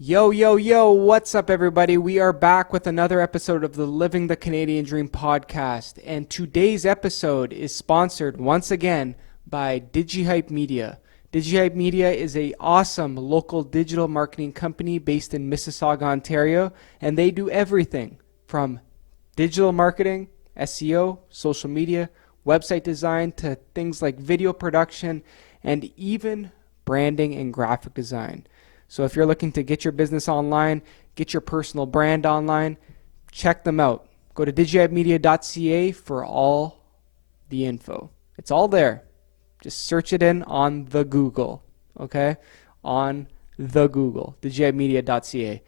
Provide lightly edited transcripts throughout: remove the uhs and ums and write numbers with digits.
Yo, yo, yo, what's up, everybody? We are back with another episode of the Living the Canadian Dream podcast. And today's episode is sponsored once again by DigiHype Media. DigiHype Media is an awesome local digital marketing company based in Mississauga, Ontario. And they do everything from digital marketing, SEO, social media, website design, to things like video production, and even branding and graphic design. So if you're looking to get your business online, get your personal brand online, check them out. Go to digihypemedia.ca for all the info. It's all there. Just search it in on the Google, okay? On the Google, digihypemedia.ca.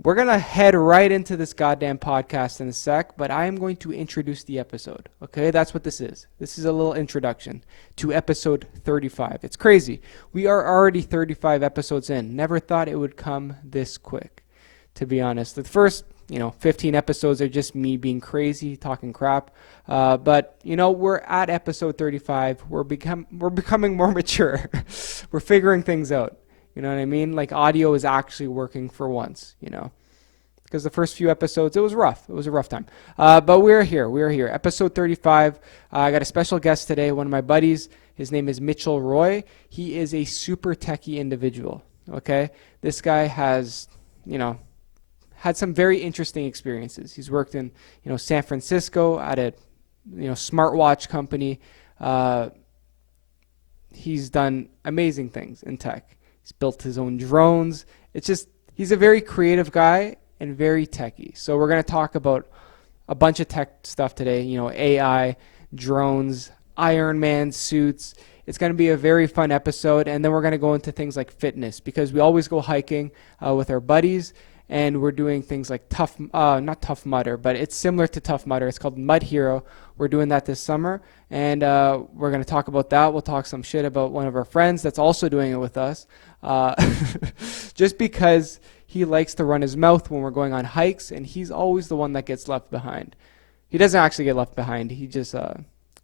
We're going to head right into this goddamn podcast in a sec, but I am going to introduce the episode, okay? That's what this is. This is a little introduction to episode 35. It's crazy. We are already 35 episodes in. Never thought it would come this quick, to be honest. The first, 15 episodes are just me being crazy, talking crap. But, we're at episode 35. We're becoming more mature. We're figuring things out. You know what I mean? Like, audio is actually working for once, because the first few episodes, it was rough. It was a rough time. But we're here. We're here. Episode 35. I got a special guest today, one of my buddies. His name is Mitchell Roy. He is a super techie individual, okay? This guy has, had some very interesting experiences. He's worked in, San Francisco at a, smartwatch company. He's done amazing things in tech. He's built his own drones. It's just, he's a very creative guy and very techy. So we're going to talk about a bunch of tech stuff today, AI, drones, Iron Man suits. It's going to be a very fun episode. And then we're going to go into things like fitness, because we always go hiking with our buddies, and we're doing things like not Tough Mudder, but it's similar to Tough Mudder. It's called Mud Hero. We're doing that this summer, and we're going to talk about that. We'll talk some shit about one of our friends that's also doing it with us. Just because he likes to run his mouth when we're going on hikes, and he's always the one that gets left behind. He doesn't actually get left behind. He just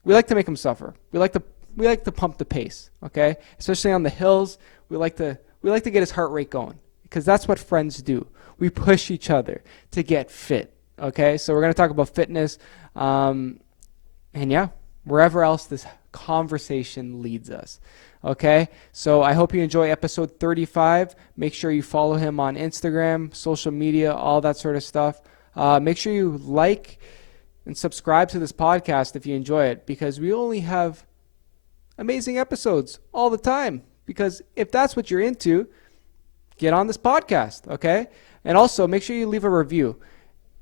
we like to make him suffer. We like to pump the pace, okay? Especially on the hills, we like to get his heart rate going, because that's what friends do. We push each other to get fit, okay? So we're going to talk about fitness, and yeah, wherever else this conversation leads us. Okay, so I hope you enjoy episode 35. Make sure you follow him on Instagram, social media, all that sort of stuff. Make sure you like and subscribe to this podcast if you enjoy it, because we only have amazing episodes all the time. Because if that's what you're into, get on this podcast, okay? And also, make sure you leave a review.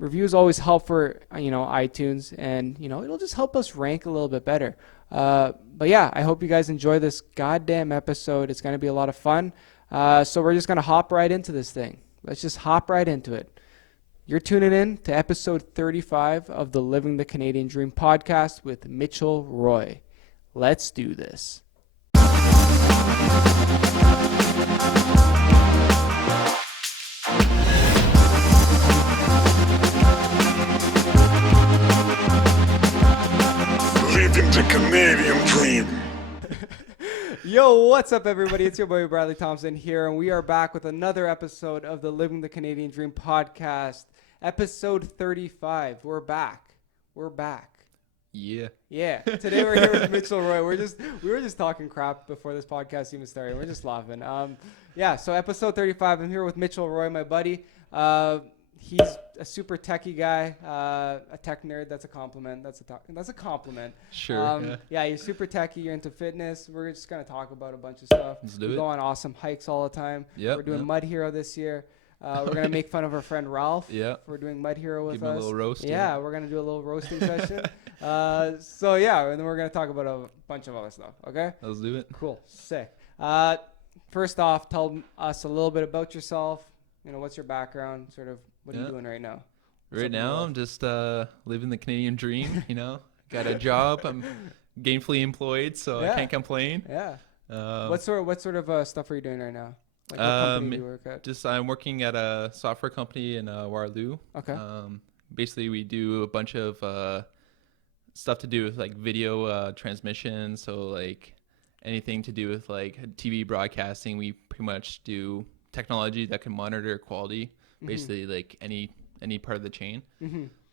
Reviews always help for, iTunes, and, it'll just help us rank a little bit better. But yeah, I hope you guys enjoy this goddamn episode. It's going to be a lot of fun. So we're just going to hop right into this thing. Let's just hop right into it. You're tuning in to episode 35 of the Living the Canadian Dream podcast with Mitchell Roy. Let's do this. Living the Canadian Dream. Yo, what's up, everybody? It's your boy Bradley Thompson here, and we are back with another episode of the Living the Canadian Dream podcast, episode 35. We're back. Yeah. Today we're here with Mitchell Roy. We were just talking crap before this podcast even started. We're just laughing. So episode 35. I'm here with Mitchell Roy, my buddy. He's a super techie guy, a tech nerd. That's a compliment. That's a compliment. Sure. Yeah, you're super techie. You're into fitness. We're just going to talk about a bunch of stuff. Let's do we it. go on awesome hikes all the time. Yep, We're doing yep. Mud Hero this year. We're going to make fun of our friend Ralph Yep. for doing Mud Hero with Give him us. a little roast. Yeah, we're going to do a little roasting session. And then we're going to talk about a bunch of other stuff. Okay? Let's do it. Cool. Sick. First off, tell us a little bit about yourself. What's your background? Sort of, what are you doing right now? Right now, I'm just living the Canadian dream, Got a job. I'm gainfully employed, so I can't complain. Yeah. What sort of stuff are you doing right now? Like, what company do you work at? I'm working at a software company in Waterloo. Okay. Basically, we do a bunch of stuff to do with like video transmission. So like anything to do with like TV broadcasting, we pretty much do technology that can monitor quality, basically like any part of the chain.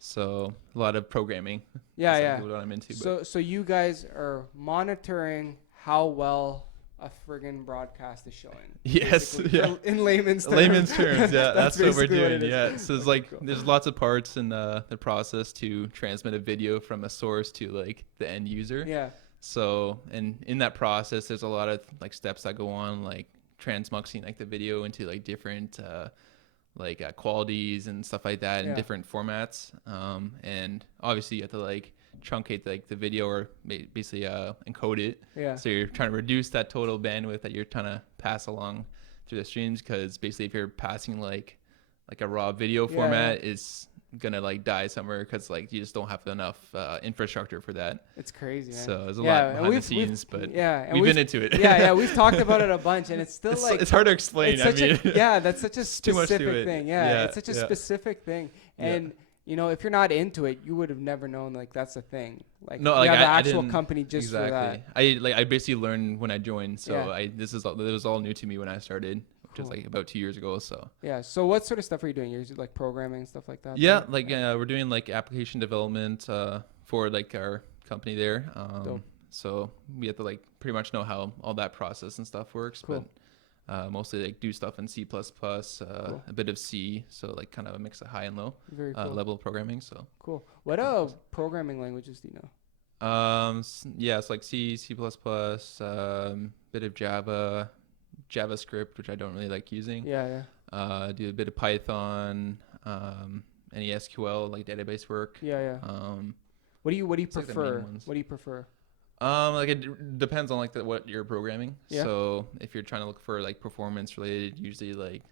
So a lot of programming. Yeah, That's yeah. like what I'm into. So you guys are monitoring how well a friggin' broadcast is showing. Yes, yeah. In layman's terms. Layman's terms, yeah. That's what we're basically doing. it is. Yeah. So it's Okay, like cool. there's lots of parts in the process to transmit a video from a source to like the end user. Yeah. So, and in that process, there's a lot of like steps that go on, like transmuxing like the video into like different qualities and stuff like that in Yeah. different formats. And obviously you have to like truncate like the video or basically encode it. Yeah. So you're trying to reduce that total bandwidth that you're trying to pass along through the streams, because basically if you're passing like a raw video format, is gonna like die somewhere because like you just don't have enough infrastructure for that. It's crazy, man. So there's a lot behind the scenes, but we've been into it. Yeah, we've talked about it a bunch, and it's still it's hard to explain. That's such a too much to specific it. thing. Yeah, it's such a Yeah. specific thing, and you know, if you're not into it, you would have never known like that's a thing. Like, No, you like have an I actual didn't, company just for that. I basically learned when I joined, so Yeah. it was all new to me when I started, which was Cool. like about 2 years ago. So Yeah. So what sort of stuff are you doing? You're like programming stuff like that? yeah, then? like we're doing like application development for like our company there. Dope. So we have to like pretty much know how all that process and stuff works, Cool. but mostly like do stuff in C++, Cool. a bit of C, so like kind of a mix of high and low Very cool. level of programming. So Cool. What programming languages do you know? yeah, it's like C, C++, bit of Java, JavaScript, which I don't really like using. Yeah. Do a bit of Python, any SQL like database work. Yeah. What do you it's like the main prefer? ones. What do you prefer? Like it depends on like what you're programming. Yeah. So if you're trying to look for like performance related, usually like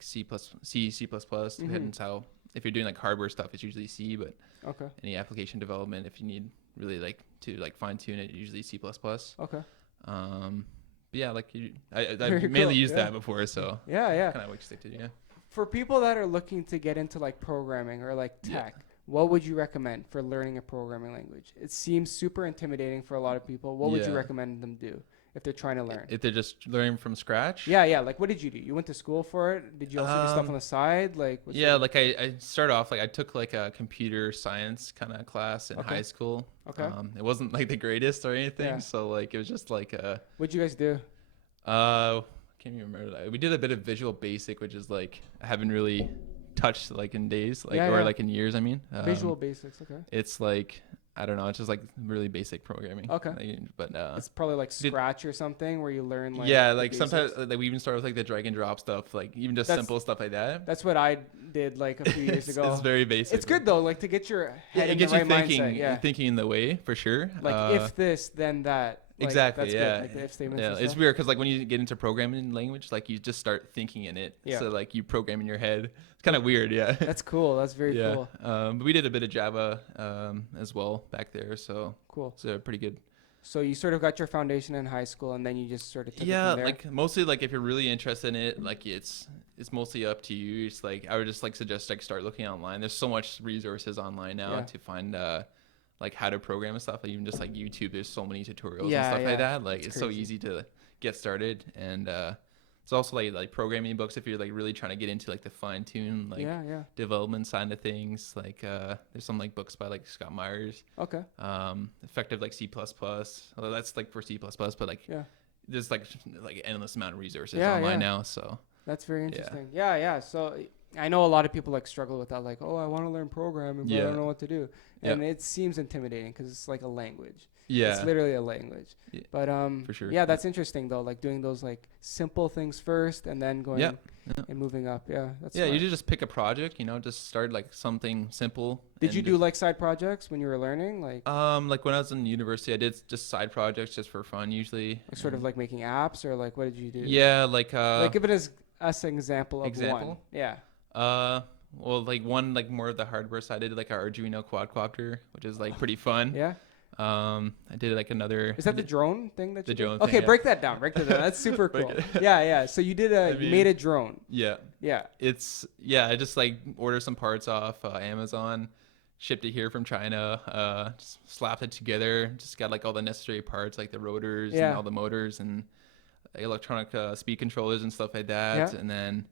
C++, depends how. If you're doing like hardware stuff, it's usually C, but Okay. any application development, if you need really like to like fine tune it, usually C++. Okay. But yeah, like I Very mainly cool, used yeah. that before, so Yeah. kind of like stick to it, yeah. For people that are looking to get into like programming or like tech, what would you recommend for learning a programming language? It seems super intimidating for a lot of people. What would you Yeah. recommend them do if they're trying to learn? If they're just learning from scratch. Yeah. Like, what did you do? You went to school for it? Did you also do stuff on the side? Like, Yeah, like I started off like I took like a computer science kind of class in Okay. high school. Okay. It wasn't like the greatest or anything, Yeah. so like it was just like What'd you guys do? I can't even remember that. We did a bit of Visual Basic, which is like I haven't really touched like in days, like Yeah, or yeah. like in years. I mean, Visual Basics. Okay. It's like I don't know. It's just like really basic programming. Okay. Like, but It's probably like did- Scratch or something where you learn like yeah, the like sometimes basics. like we even start with like the drag and drop stuff, like even just That's- simple stuff like that. That's what I did like a few years ago. It's very basic. It's good though, like to get your Yeah, head it in gets the you right thinking, mindset. Yeah. thinking in the way for sure. Like if this, then that. Like, Exactly. That's Yeah. Good. Like the if statements. Yeah. and It's stuff. weird because like when you get into programming language, like you just start thinking in it. Yeah. So like you program in your head. It's kind of weird. Yeah. That's cool. That's very yeah. cool. But we did a bit of Java as well back there, so Cool. it's pretty good. So you sort of got your foundation in high school, and then you just sort of took it Yeah, from there? like mostly like if you're really interested in it, like it's mostly up to you. It's like I would just like suggest like start looking online. There's so much resources online now Yeah. to find like how to program and stuff. Like even just like YouTube, there's so many tutorials Yeah, and stuff yeah. like that. Like It's it's so crazy. easy to get started, and it's also like programming books if you're like really trying to get into like the fine tune like yeah. development side of things. Like there's some like books by like Scott Myers. Okay. Effective like C++. Although that's like for C++, but like Yeah. there's like endless amount of resources Yeah, online yeah. now. So That's very interesting. Yeah. So I know a lot of people like struggle with that. Like, oh, I want to learn programming, but I Yeah. don't know what to do. And it seems intimidating because it's like a language. yeah, It's literally a language. Yeah, But for sure. yeah, that's interesting though. Like doing those like simple things first and then going Yeah. and moving up. Yeah, that's yeah. smart. You just pick a project, just start like something simple. Did and you do just- like side projects when you were learning? Like, like when I was in university, I did just side projects just for fun usually. sort of like making apps or like what did you do? Yeah, like Like give it as us an example of one. example? Yeah. Well, like one like more of the hardware side, I did like our Arduino Quadcopter, which is like pretty fun. Yeah. I did like another. Is that the drone thing that The you did? drone thing, Okay, yeah. break that down. That's super cool. Okay. Yeah. So you did I you mean- made a drone. Yeah. Yeah. I just like ordered some parts off Amazon, shipped it here from China, just slapped it together, just got like all the necessary parts like the rotors Yeah. and all the motors, and electronic speed controllers and stuff like that, Yeah. and then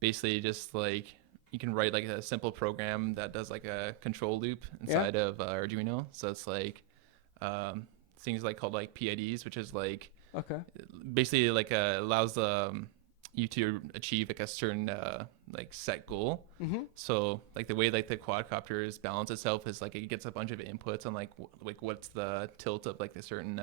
basically just like you can write like a simple program that does like a control loop Yeah. inside of Arduino. So it's like um, things like called like PIDs, which is like Okay. basically like allows you to achieve like a certain like set goal. Mm-hmm. So like the way like the quadcopters balance itself is like it gets a bunch of inputs on like like what's the tilt of like the certain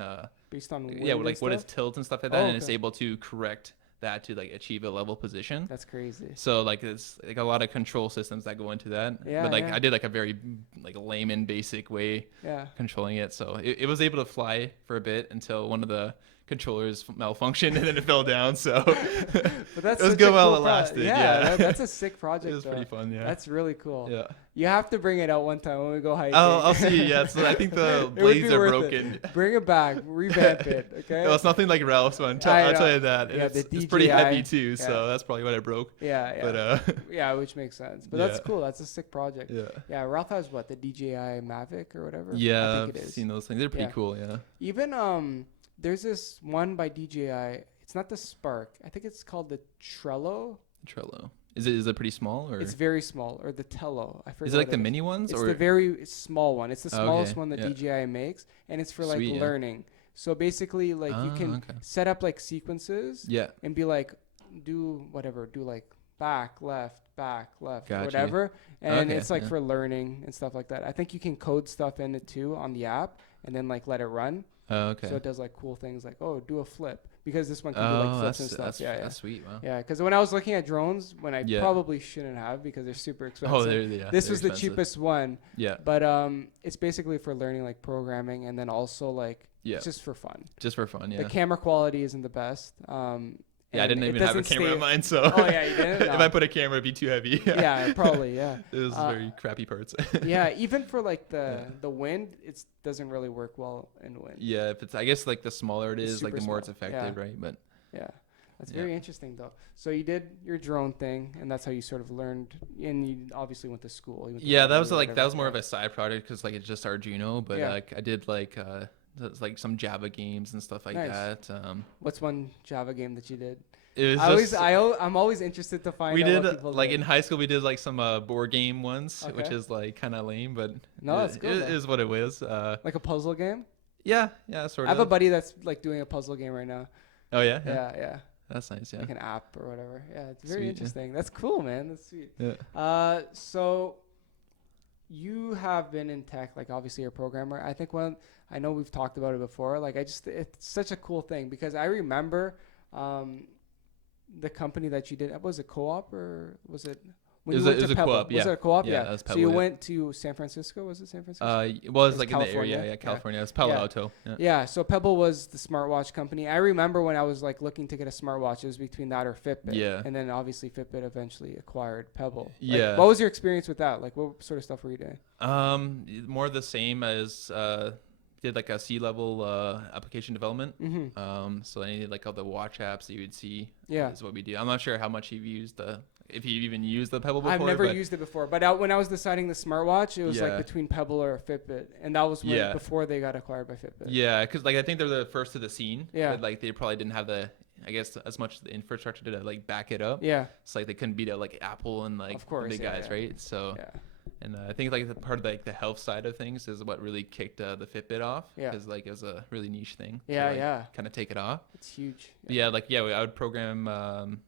Based on wind yeah and like what is stuff? tilt and stuff like that, Oh, and it's okay. able to correct that to like achieve a level position. That's crazy. So like it's like a lot of control systems that go into that. Yeah, But like yeah. I did like a very like layman basic way Yeah. controlling it. So it was able to fly for a bit until one of the controllers malfunctioned and then it fell down. So But that's it was such good a while cool it lasted. Yeah, Yeah. that's a sick project. It was pretty fun. Yeah. That's really cool. Yeah. You have to bring it out one time when we go hiking. I'll see. Yeah. So I think the It would be blades are worth broken. it. Bring it back, revamp it. Okay. No, it's nothing like Ralph's one. I I'll know. tell you that. And Yeah, it's, the it's pretty DJI. heavy too. Yeah. So that's probably what I broke. Yeah, yeah. But Yeah, which makes sense. But that's Yeah. cool. That's a sick project. yeah. Yeah, Ralph has what, the DJI Mavic or whatever? Yeah. I I've think it is. seen those things. They're pretty Yeah. cool. Yeah. Even there's this one by DJI. It's not the Spark. I think it's called the Trello. Trello. Is it pretty small or It's very small, or the Tello. I forget. is it like what the mini ones It's or the very small one. It's the Okay, smallest one that yeah. DJI makes, and it's for like Sweet, yeah. learning. So basically, like you can okay. set up like sequences Yeah. and be like, do whatever, do like back, left, or Gotcha. whatever, and Okay, it's like yeah. for learning and stuff like that. I think you can code stuff in it too on the app, and then like let it run. Oh, okay. So it does like cool things like, oh, do a flip, because this one can do Oh, like flips and that's stuff. that's Yeah, yeah. that's sweet. Wow. Yeah, because when I was looking at drones, when I Yeah. probably shouldn't have, because they're super expensive. Oh, yeah. This they're was the expensive. cheapest one, Yeah. but it's basically for learning like programming, and then also like Yeah. it's just for fun. Just for fun. Yeah. The camera quality isn't the best. Yeah, I and didn't it even have a doesn't camera stay- in mine, so Oh yeah, you didn't. if No. I put a camera, it'd be too heavy. Yeah, probably. Yeah. It was very crappy parts. Yeah, even for like the Yeah. the wind, it doesn't really work well in wind. Yeah, if it's I guess like the smaller it It's is, like the super more it's small. effective, Yeah. right? But Yeah, that's Yeah. very interesting though. So you did your drone thing, and that's how you sort of learned. And you obviously went to school. You went to yeah, that Army was or like that whatever. was more of a side project because like it's just Arduino, but Yeah. like I did like that's like some Java games and stuff like Nice. that. What's one Java game that you did? It was I always, just, I'm always interested to find we out did what people like did. in high school we did like some board game ones, which Okay. is like kind of lame, but No, it, that's cool, it though. is what it was. Like a puzzle game. Yeah, sort I of. have a buddy that's like doing a puzzle game right now. Oh yeah, Yeah. that's nice. Yeah, Like an app or whatever. Yeah, it's very Sweet, yeah. interesting. That's cool, man. That's sweet. yeah. So you have been in tech, like obviously you're a programmer. I think I know we've talked about it before. Like it's such a cool thing, because I remember the company that you did. Was it co-op or was it? When It you was a- went it to was a Pebble? co-op, Was yeah. it a co-op? Yeah, that was So Pebble, you yeah. went to San Francisco. Was it San Francisco? Well, It it's was like in the California? area, yeah, Yeah. California. It's Palo Yeah. Alto. Yeah. Yeah, so Pebble was the smartwatch company. I remember when I was like looking to get a smartwatch, it was between that or Fitbit. Yeah. And then obviously Fitbit eventually acquired Pebble. Like, Yeah. what was your experience with that? Like, what sort of stuff were you doing? More the same as did like a C-level application development. Mm-hmm. So any like all the watch apps that you would see Yeah. is what we do. I'm not sure how much you've used if you've even used the Pebble before. I've never but used it before, but when I was deciding the smartwatch, it was like Yeah. between Pebble or Fitbit, and that was Yeah. before they got acquired by Fitbit. Yeah, because like I think they're the first to the scene. Yeah. But like they probably didn't have I guess as much the infrastructure to like back it up. Yeah. It's like they couldn't beat out like Apple and like Of course, the big yeah, guys, yeah. right? So Yeah. and I think like the part of like the health side of things is what really kicked the Fitbit off. Yeah. Because like it was a really niche thing. Yeah, yeah. Kind of take it off. It's huge. But yeah, I would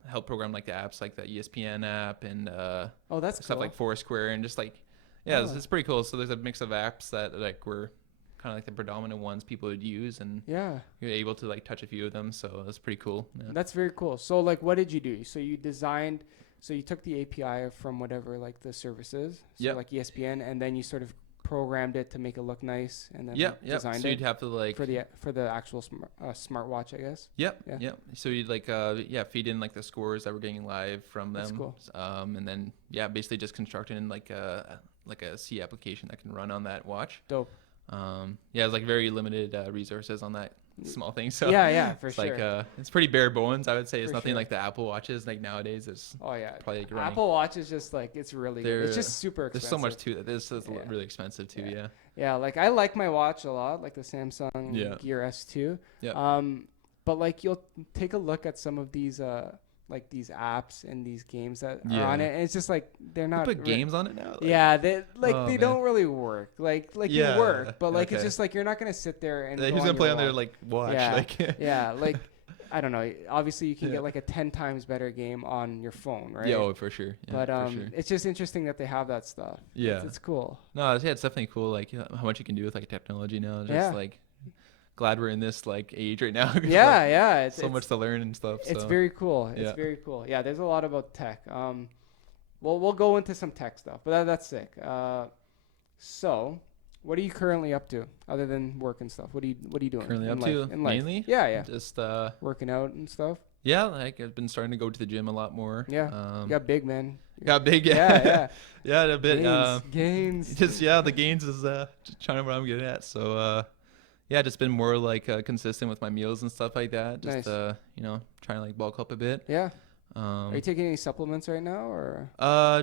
help program like the apps like the ESPN app and Oh, that's stuff cool. like Foursquare and just like yeah, Oh. it's pretty cool. So there's a mix of apps that like were kind of like the predominant ones people would use, and Yeah. you're able to like touch a few of them. So it's pretty cool. Yeah. That's very cool. So like, what did you do? So you took the API from whatever like the services, so Yep. like ESPN, and then you sort of programmed it to make it look nice, and then Yeah, like, yeah. designed So it you'd have to like for the actual smartwatch, I guess. Yep. Yeah. Yep. So you'd like feed in like the scores that we're getting live from them. That's cool. And then basically just constructing in like a C application that can run on that watch. Dope. It's like very limited resources on that small thing. So yeah, for it's sure. like it's pretty bare bones. I would say it's For nothing sure. like the Apple watches like nowadays. It's Oh yeah. probably like running. Apple Watch is just like it's really good. It's They're- just super There's expensive. so much to it. This is Yeah. really expensive too. Yeah. Yeah. Yeah, like I like my watch a lot, like the Samsung Yeah. Gear S2. Yep. but like you'll take a look at some of these like these apps and these games that are Yeah. on it, and it's just like they're They not put games on it now. Like, yeah, they like oh, they man. don't really work. Like Yeah, they work, but like it's okay. just like you're not gonna sit there and Like, go who's gonna play your on there? walk. Like watch. Yeah, Like yeah, like I don't know. Obviously, you can Yeah. get like a 10 times better game on your phone, right? Yeah, oh, for sure. Yeah, But for sure. it's just interesting that they have that stuff. Yeah. It's cool. No, yeah, it's definitely cool. Like how much you can do with like technology now. Just Yeah. like glad we're in this like age right now. 'Cause, Yeah, like, yeah. It's so much to learn and stuff. It's so. very cool. It's Yeah. very cool. Yeah, there's a lot about tech. Well, we'll go into some tech stuff, but that's sick. So, what are you currently up to other than work and stuff? What are you doing? Currently in up life? to In life? mainly. Yeah, yeah. Just Working out and stuff. yeah, like I've been starting to go to the gym a lot more. Yeah. You got big, man. Got big. Yeah, yeah. Yeah, a bit. Gains. Just the gains is just trying to what I'm good at. So yeah, just been more like consistent with my meals and stuff like that. Just Nice. trying to like bulk up a bit. Yeah. Are you taking any supplements right now, or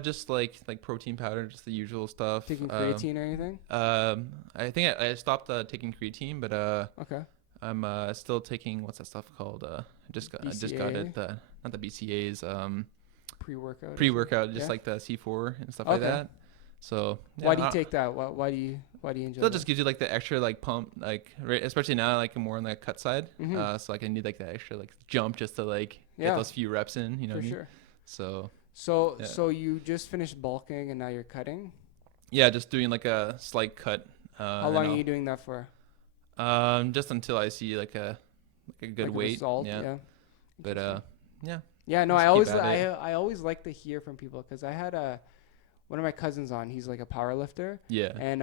Just like protein powder, just the usual stuff. taking creatine or anything? I think I stopped taking creatine, but Okay. I'm still taking what's that stuff called? I just got it. Not the BCAs. Pre-workout. or Pre-workout, just Yeah. like the C4 and stuff like Okay. that. So something? Why do you take that? Why do you enjoy that that? just gives you like the extra like pump, like right, especially now like I'm more on the cut side. Mhm. So like I need like that extra like jump just to like Yeah. get those few reps in. You know For what I mean? sure. So So Yeah. so you just finished bulking and now you're cutting. yeah, just doing like a slight cut. How long are you doing that for? Just until I see like a good Like a weight. result? Yeah. Yeah. But yeah. Yeah, no, Just I keep always at it. I always like to hear from people because I had one of my cousins on. He's like a power lifter, Yeah. and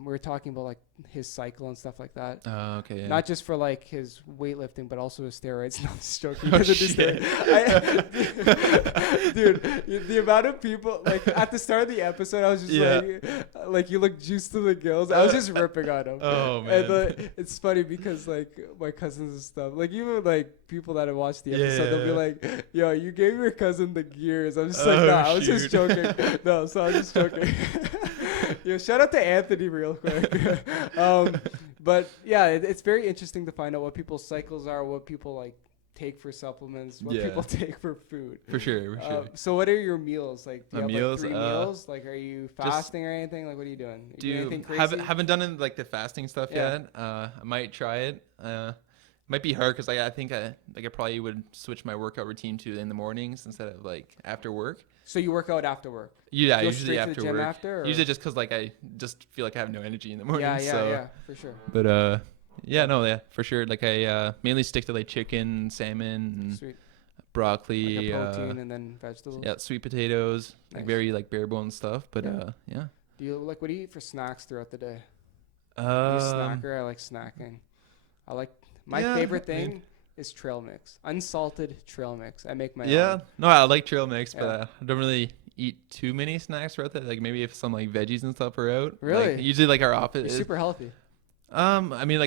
we were talking about like his cycle and stuff like that. Okay. Yeah. Not just for like his weightlifting, but also his steroids. No, I'm just joking. Oh, He doesn't do shit. steroids. Dude, the amount of people like at the start of the episode, I was just Yeah. like you look juiced to the gills. I was just ripping on him. Oh man. And it's funny because like my cousins and stuff, like even like people that have watched the episode, they'll be Yeah. like, "Yo, you gave your cousin the gears." I'm just like, Oh, "Nah, I was just shoot. joking." No, so I was just joking. Yo, shout out to Anthony real quick. But yeah, it's very interesting to find out what people's cycles are, what people like take for supplements, what Yeah. people take for food. For sure. So what are your meals like? Do you My have meals, like 3 meals? Like, are you fasting or anything? Like, what are you doing? Are you doing anything crazy? haven't done like the fasting stuff Yeah. yet. I might try it. Might be hard because I think I probably would switch my workout routine to in the mornings instead of like after work. So you work out after work? Yeah, Go usually straight to the after gym work. after, or- Usually just because like I just feel like I have no energy in the morning. Yeah, yeah, so. yeah, for sure. But yeah, no, yeah, for sure. Like I mainly stick to like chicken, salmon, and Sweet. broccoli. Like a protein and then vegetables. Yeah, sweet potatoes, Nice. like very like bare bones stuff. But Yeah. yeah. Do you like what do you eat for snacks throughout the day? Are you a Um, snacker? I like snacking. I like my yeah, favorite I mean- thing is trail mix, unsalted trail mix. I make my yeah, own. no, I like trail mix, Yeah. but I don't really eat too many snacks throughout that. Like maybe if some like veggies and stuff are out. Really? Like, usually like our You're office. super healthy. I mean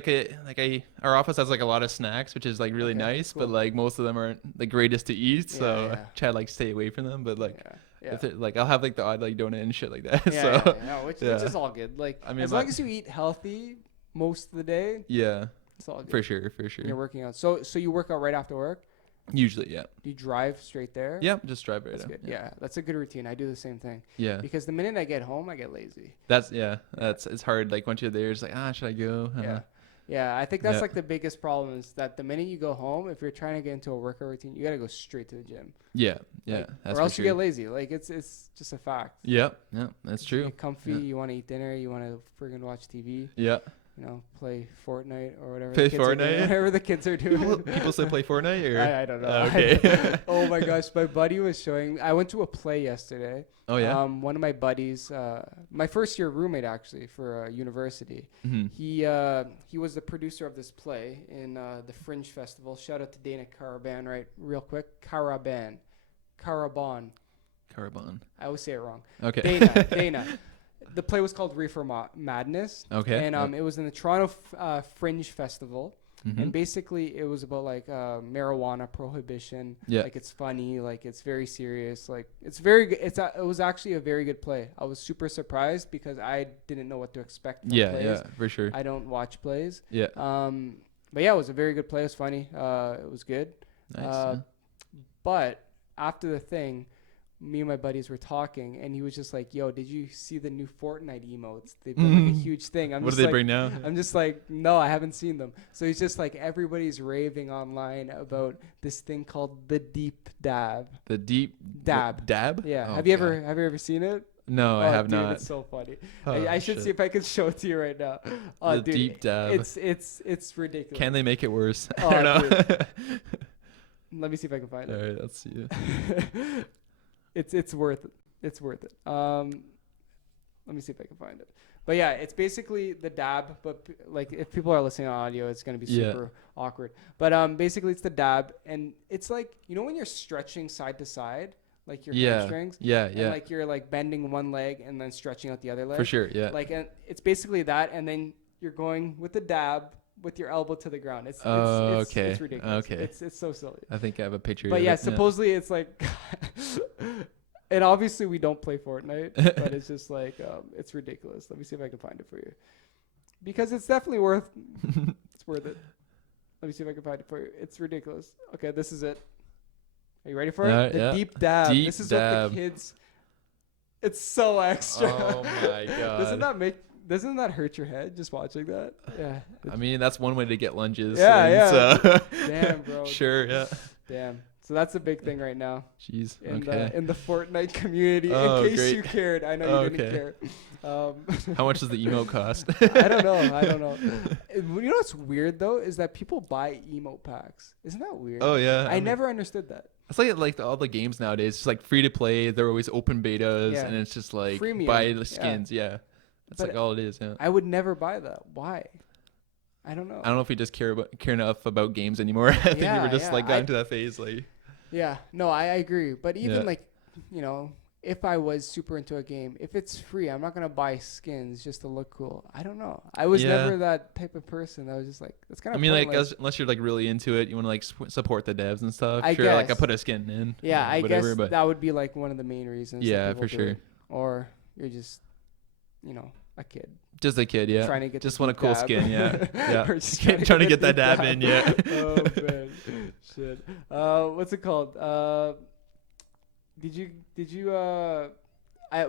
our office has like a lot of snacks, which is like really Okay, nice, cool. but like most of them aren't the greatest to eat, so Yeah, I yeah. try to like stay away from them. But like Yeah. if it, like I'll have like the odd like donut and shit like that. Yeah, so yeah, yeah, which yeah. is all good. Like I mean, as long as you eat healthy most of the day, yeah, it's all good. for sure. You're working out. So you work out right after work? Usually, yeah. Do you drive straight there? Yeah, just drive right That's out. good. Yeah, that's a good routine. I do the same thing. Yeah. Because the minute I get home, I get lazy. That's it's hard. Like once you're there, it's like should I go? Yeah. Yeah, I think that's Yeah. like the biggest problem is that the minute you go home, if you're trying to get into a workout routine, you got to go straight to the gym. Yeah, Like, that's or else for you sure. get lazy. Like it's just a fact. Yeah, that's You true. get comfy, Yeah. you want to eat dinner, you want to friggin' watch TV, Yeah. play Fortnite or whatever. Play the kids are doing, Fortnite? whatever the kids are doing. People still play Fortnite, or I don't know. Okay. Oh my gosh, my buddy was showing. I went to a play yesterday. Oh yeah. One of my buddies, my first year roommate actually for university. Mm-hmm. He was the producer of this play in the Fringe Festival. Shout out to Dana Caraban, right? Real quick, Caraban. Carbon. I always say it wrong. Okay. Dana. The play was called Reefer Madness. Okay. And it was in the Toronto Fringe Festival. Mhm. And basically, it was about like marijuana prohibition. Yeah. Like it's funny, like it's very serious. Like it's very good. It was actually a very good play. I was super surprised because I didn't know what to expect from Yeah, plays. yeah, for sure. I don't watch plays. Yeah. But yeah, it was a very good play. It was funny. It was good. Nice. But after the thing, me and my buddies were talking, and he was just like, "Yo, did you see the new Fortnite emotes? They've been like a huge thing." What do they bring now? I'm just like, "No, I haven't seen them." So he's just like, everybody's raving online about this thing called the deep dab. The deep Dab. Dab? Yeah. Oh, have you God. ever seen it? No, I have dude, not. It's so funny. Oh, I should shit. see if I can show it to you right now. Oh, The dude, deep dab. It's ridiculous. Can they make it worse? Oh, I don't know. Let me see if I can find All it. right, let's see it. It's worth it. It's worth it. Let me see if I can find it. But yeah, it's basically the dab. But like, if people are listening on audio, it's gonna be super awkward. But basically, it's the dab, and it's like, you know when you're stretching side to side, like your hamstrings. Yeah, And yeah. like you're like bending one leg and then stretching out the other leg. For sure, yeah. Like, and it's basically that, and then you're going with the dab with your elbow to the ground. It's okay. It's ridiculous. Okay. It's so silly. I think I have a picture. But of yeah, it. supposedly it's like, and obviously we don't play Fortnite, but it's just like, it's ridiculous. Let me see if I can find it for you, because it's definitely worth it. Let me see if I can find it for you. It's ridiculous. Okay, this is it. Are you ready for it? The yeah. deep dab. Deep This is dab. what the kids. It's so extra. Oh my god. Doesn't that hurt your head just watching that? Yeah. I mean, that's one way to get lunges. Yeah, and yeah. So Damn, bro. sure, yeah. Damn. So that's a big thing right now Jeez. in Okay. the Fortnite community. Oh, in case great. you cared, I know you didn't Okay. care. How much does the emote cost? I don't know. You know what's weird though is that people buy emote packs. Isn't that weird? Oh yeah. I never understood that. It's like all the games nowadays. It's like free to play. They're always open betas, Yeah. and it's just like Freemium, buy the yeah. skins. Yeah. That's But like all it is. Yeah. I would never buy that. Why? I don't know. I don't know if we just care enough about games anymore. I think we Yeah, were just yeah. like got into that phase. Like, Yeah, no, I agree. But even Yeah. like, if I was super into a game, if it's free, I'm not gonna buy skins just to look cool. I don't know. I was Yeah. never that type of person. I was just like, that's kind I of. mean, like unless you're like really into it, you want to like support the devs and stuff. I Sure, like I guess. put a skin in. Yeah, I whatever, guess but that would be like one of the main reasons. that Yeah, people for do sure. it. Or you're just, a kid just a kid, yeah. trying to get. Just the want a deep cool dab. skin, yeah. Yeah. Or just Trying to get that the dab in, yeah. Oh man, shit. What's it called? Did you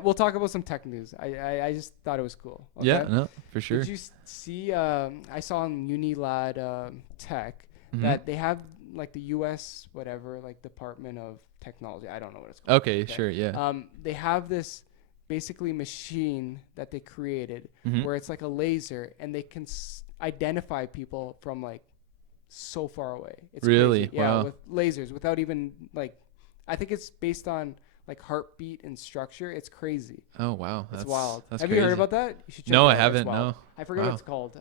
we'll talk about some tech news. I just thought it was cool. Okay? Yeah, no, for sure. Did you see? I saw on Unilad Tech Mhm. that they have like the U.S. whatever, like Department of Technology. I don't know what it's called. Okay, sure, yeah. They have this basically machine that they created Mhm. where it's like a laser, and they can identify people from like so far away. It's Really? crazy. Yeah, Wow. with lasers, without even like, I think it's based on like heartbeat and structure. It's crazy. Oh wow, It's that's wild. That's Have crazy. you heard about that? You should check No, it I out. It's haven't. wild. No. I forget Wow. what it's called.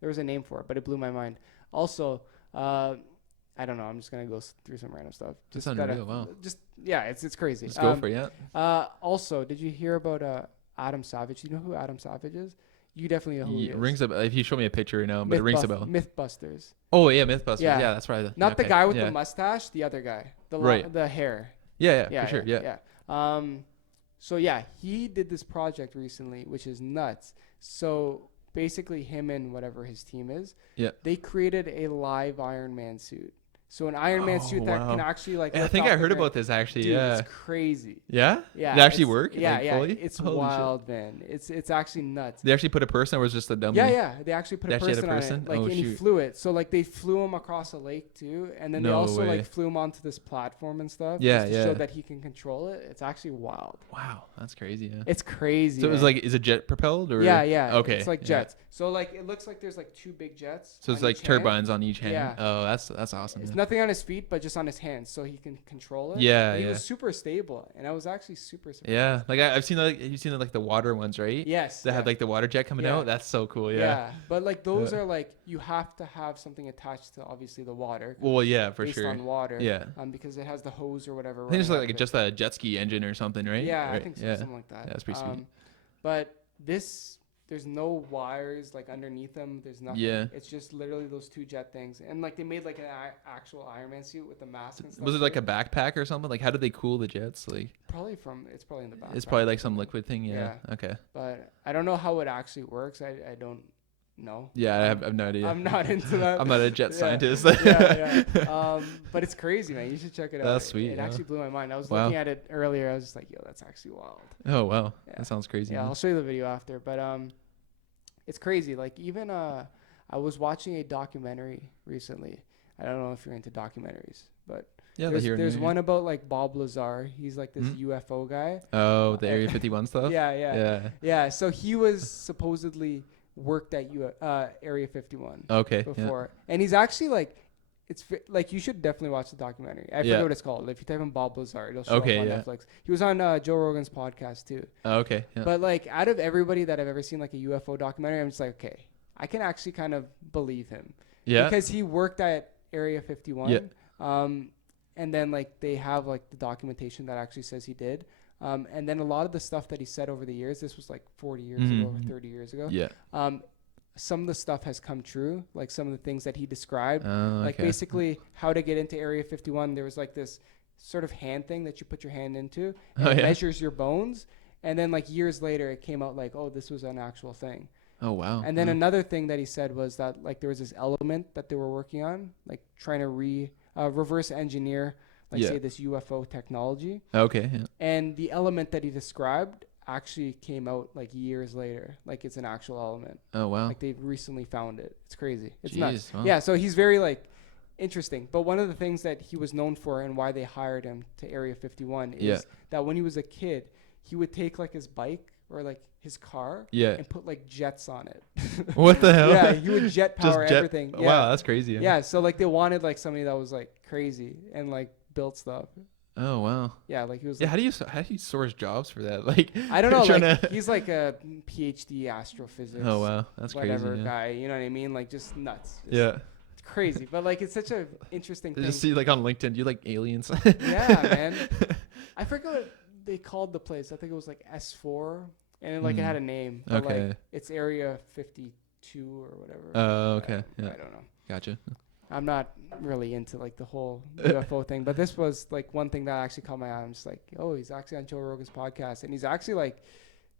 There was a name for it, but it blew my mind. Also, I don't know. I'm just gonna go through some random stuff. That's Just unreal, wow. Just yeah, it's crazy. Just go for it, yeah. Also, did you hear about Adam Savage? Do you know who Adam Savage is? You definitely know who he is. Rings a bell. If you show me a picture right now, but it rings a bell. Mythbusters. Oh yeah, Mythbusters. Yeah. Yeah, that's right. Not the Okay, guy with yeah. the mustache, the other guy. Right. The hair. Yeah, for sure. Yeah. So yeah, he did this project recently, which is nuts. So basically, him and whatever his team is, Yeah. they created a live Iron Man suit. So an Iron Man Oh, suit that wow. can actually like. I lift think off I the heard ground. about this actually. Dude, Yeah. it's crazy. Yeah. Yeah. Did it actually it's- work? Yeah, like, yeah. fully? It's Holy shit. wild, man. It's actually nuts. They actually put a person, or was it just a dummy? Yeah, yeah. They actually put They a actually had person, a on person? it, like, Oh, and he shoot. flew it. So like they flew him across a lake too, and then they No also way. like flew him onto this platform and stuff. Yeah, just to yeah. show that he can control it. It's actually wild. Wow, that's crazy. Yeah. It's crazy. So it was man. like, is it jet propelled or? Yeah, yeah. Okay. It's like yeah. jets. So like it looks like there's like two big jets. So it's on like each hand. turbines on each hand. Yeah. Oh, that's awesome. It's yeah. nothing on his feet, but just on his hands, so he can control it. Yeah, And he yeah. was super stable, and I was actually super surprised. Yeah, like I've seen like you've seen like the water ones, right? Yes. That have like the water jet coming Yeah. out. That's so cool. Yeah. Yeah. But like those Yeah. are like you have to have something attached to obviously the water. Well, yeah, for based sure. on water. Yeah. Because it has the hose or whatever. I think it's running out like of it. just a jet ski engine or something, right? Yeah, I Right, think so. Yeah. Something like that. Yeah, that's pretty sweet. But this, there's no wires like underneath them. There's nothing. Yeah. It's just literally those two jet things, and like they made like an actual Iron Man suit with the mask and stuff. Was it like too. a backpack or something? Like, how did they cool the jets? Like, It's probably in the back. it's probably like some liquid thing. Yeah. Okay. But I don't know how it actually works. I don't No. Yeah, I have no idea. I'm not into that. I'm not a jet scientist. But it's crazy, man. You should check it out. That's sweet. It actually blew my mind. I was Wow. looking at it earlier. I was just like, yo, that's actually wild. Oh wow, Yeah. that sounds crazy. Yeah, man. I'll show you the video after. But it's crazy. Like even I was watching a documentary recently. I don't know if you're into documentaries, but Yeah, there's one about like Bob Lazar. He's like this UFO guy. Oh, the Area 51 stuff. Yeah. So he was supposedly worked at Area 51 Okay. before, and he's actually like, like you should definitely watch the documentary. I forget what it's called. If you type in Bob Lazar, it'll show up on Netflix. He was on Joe Rogan's podcast too. Oh, okay. Yeah. But like out of everybody that I've ever seen like a UFO documentary, I'm just like, okay, I can actually kind of believe him. Yeah. Because he worked at Area 51. Yeah. And then like they have like the documentation that actually says he did. And then a lot of the stuff that he said over the years, this was like 40 years ago or 30 years ago. Yeah. Some of the stuff has come true, like some of the things that he described. Like Okay. basically how to get into Area 51. There was like this sort of hand thing that you put your hand into and Oh, it yeah? measures your bones. And then like years later, it came out like, oh, this was an actual thing. Oh wow. And then another thing that he said was that like there was this element that they were working on, like trying to reverse engineer, like say this UFO technology. Okay. Yeah. And the element that he described actually came out like years later, like it's an actual element. Oh wow. Like they've recently found it. It's crazy. It's Jeez, nuts. wow. Yeah. So he's very like interesting. But one of the things that he was known for and why they hired him to Area 51 is that when he was a kid, he would take like his bike or like his car and put like jets on it. What the hell? Yeah, he would jet power everything. Yeah. Wow, that's crazy. Yeah, so like they wanted like somebody that was like crazy and like built stuff. Oh wow. Yeah, like he was. Yeah, Like, how do you source jobs for that? Like I don't know. trying Like to- he's like a PhD astrophysics. Oh wow, that's whatever crazy. Yeah. guy. You know what I mean? Like just nuts. Just, Yeah. It's crazy, but like it's such a interesting I thing. just see like on LinkedIn, do you like aliens? Yeah, man. I forget what they called the place. I think it was like S4, and it, like it had a name. But Okay. Like it's Area 52 or whatever. Oh, okay. Yeah. I don't know. Gotcha. I'm not really into like the whole UFO thing, but this was like one thing that actually caught my eye. I'm just like, oh, he's actually on Joe Rogan's podcast, and he's actually like,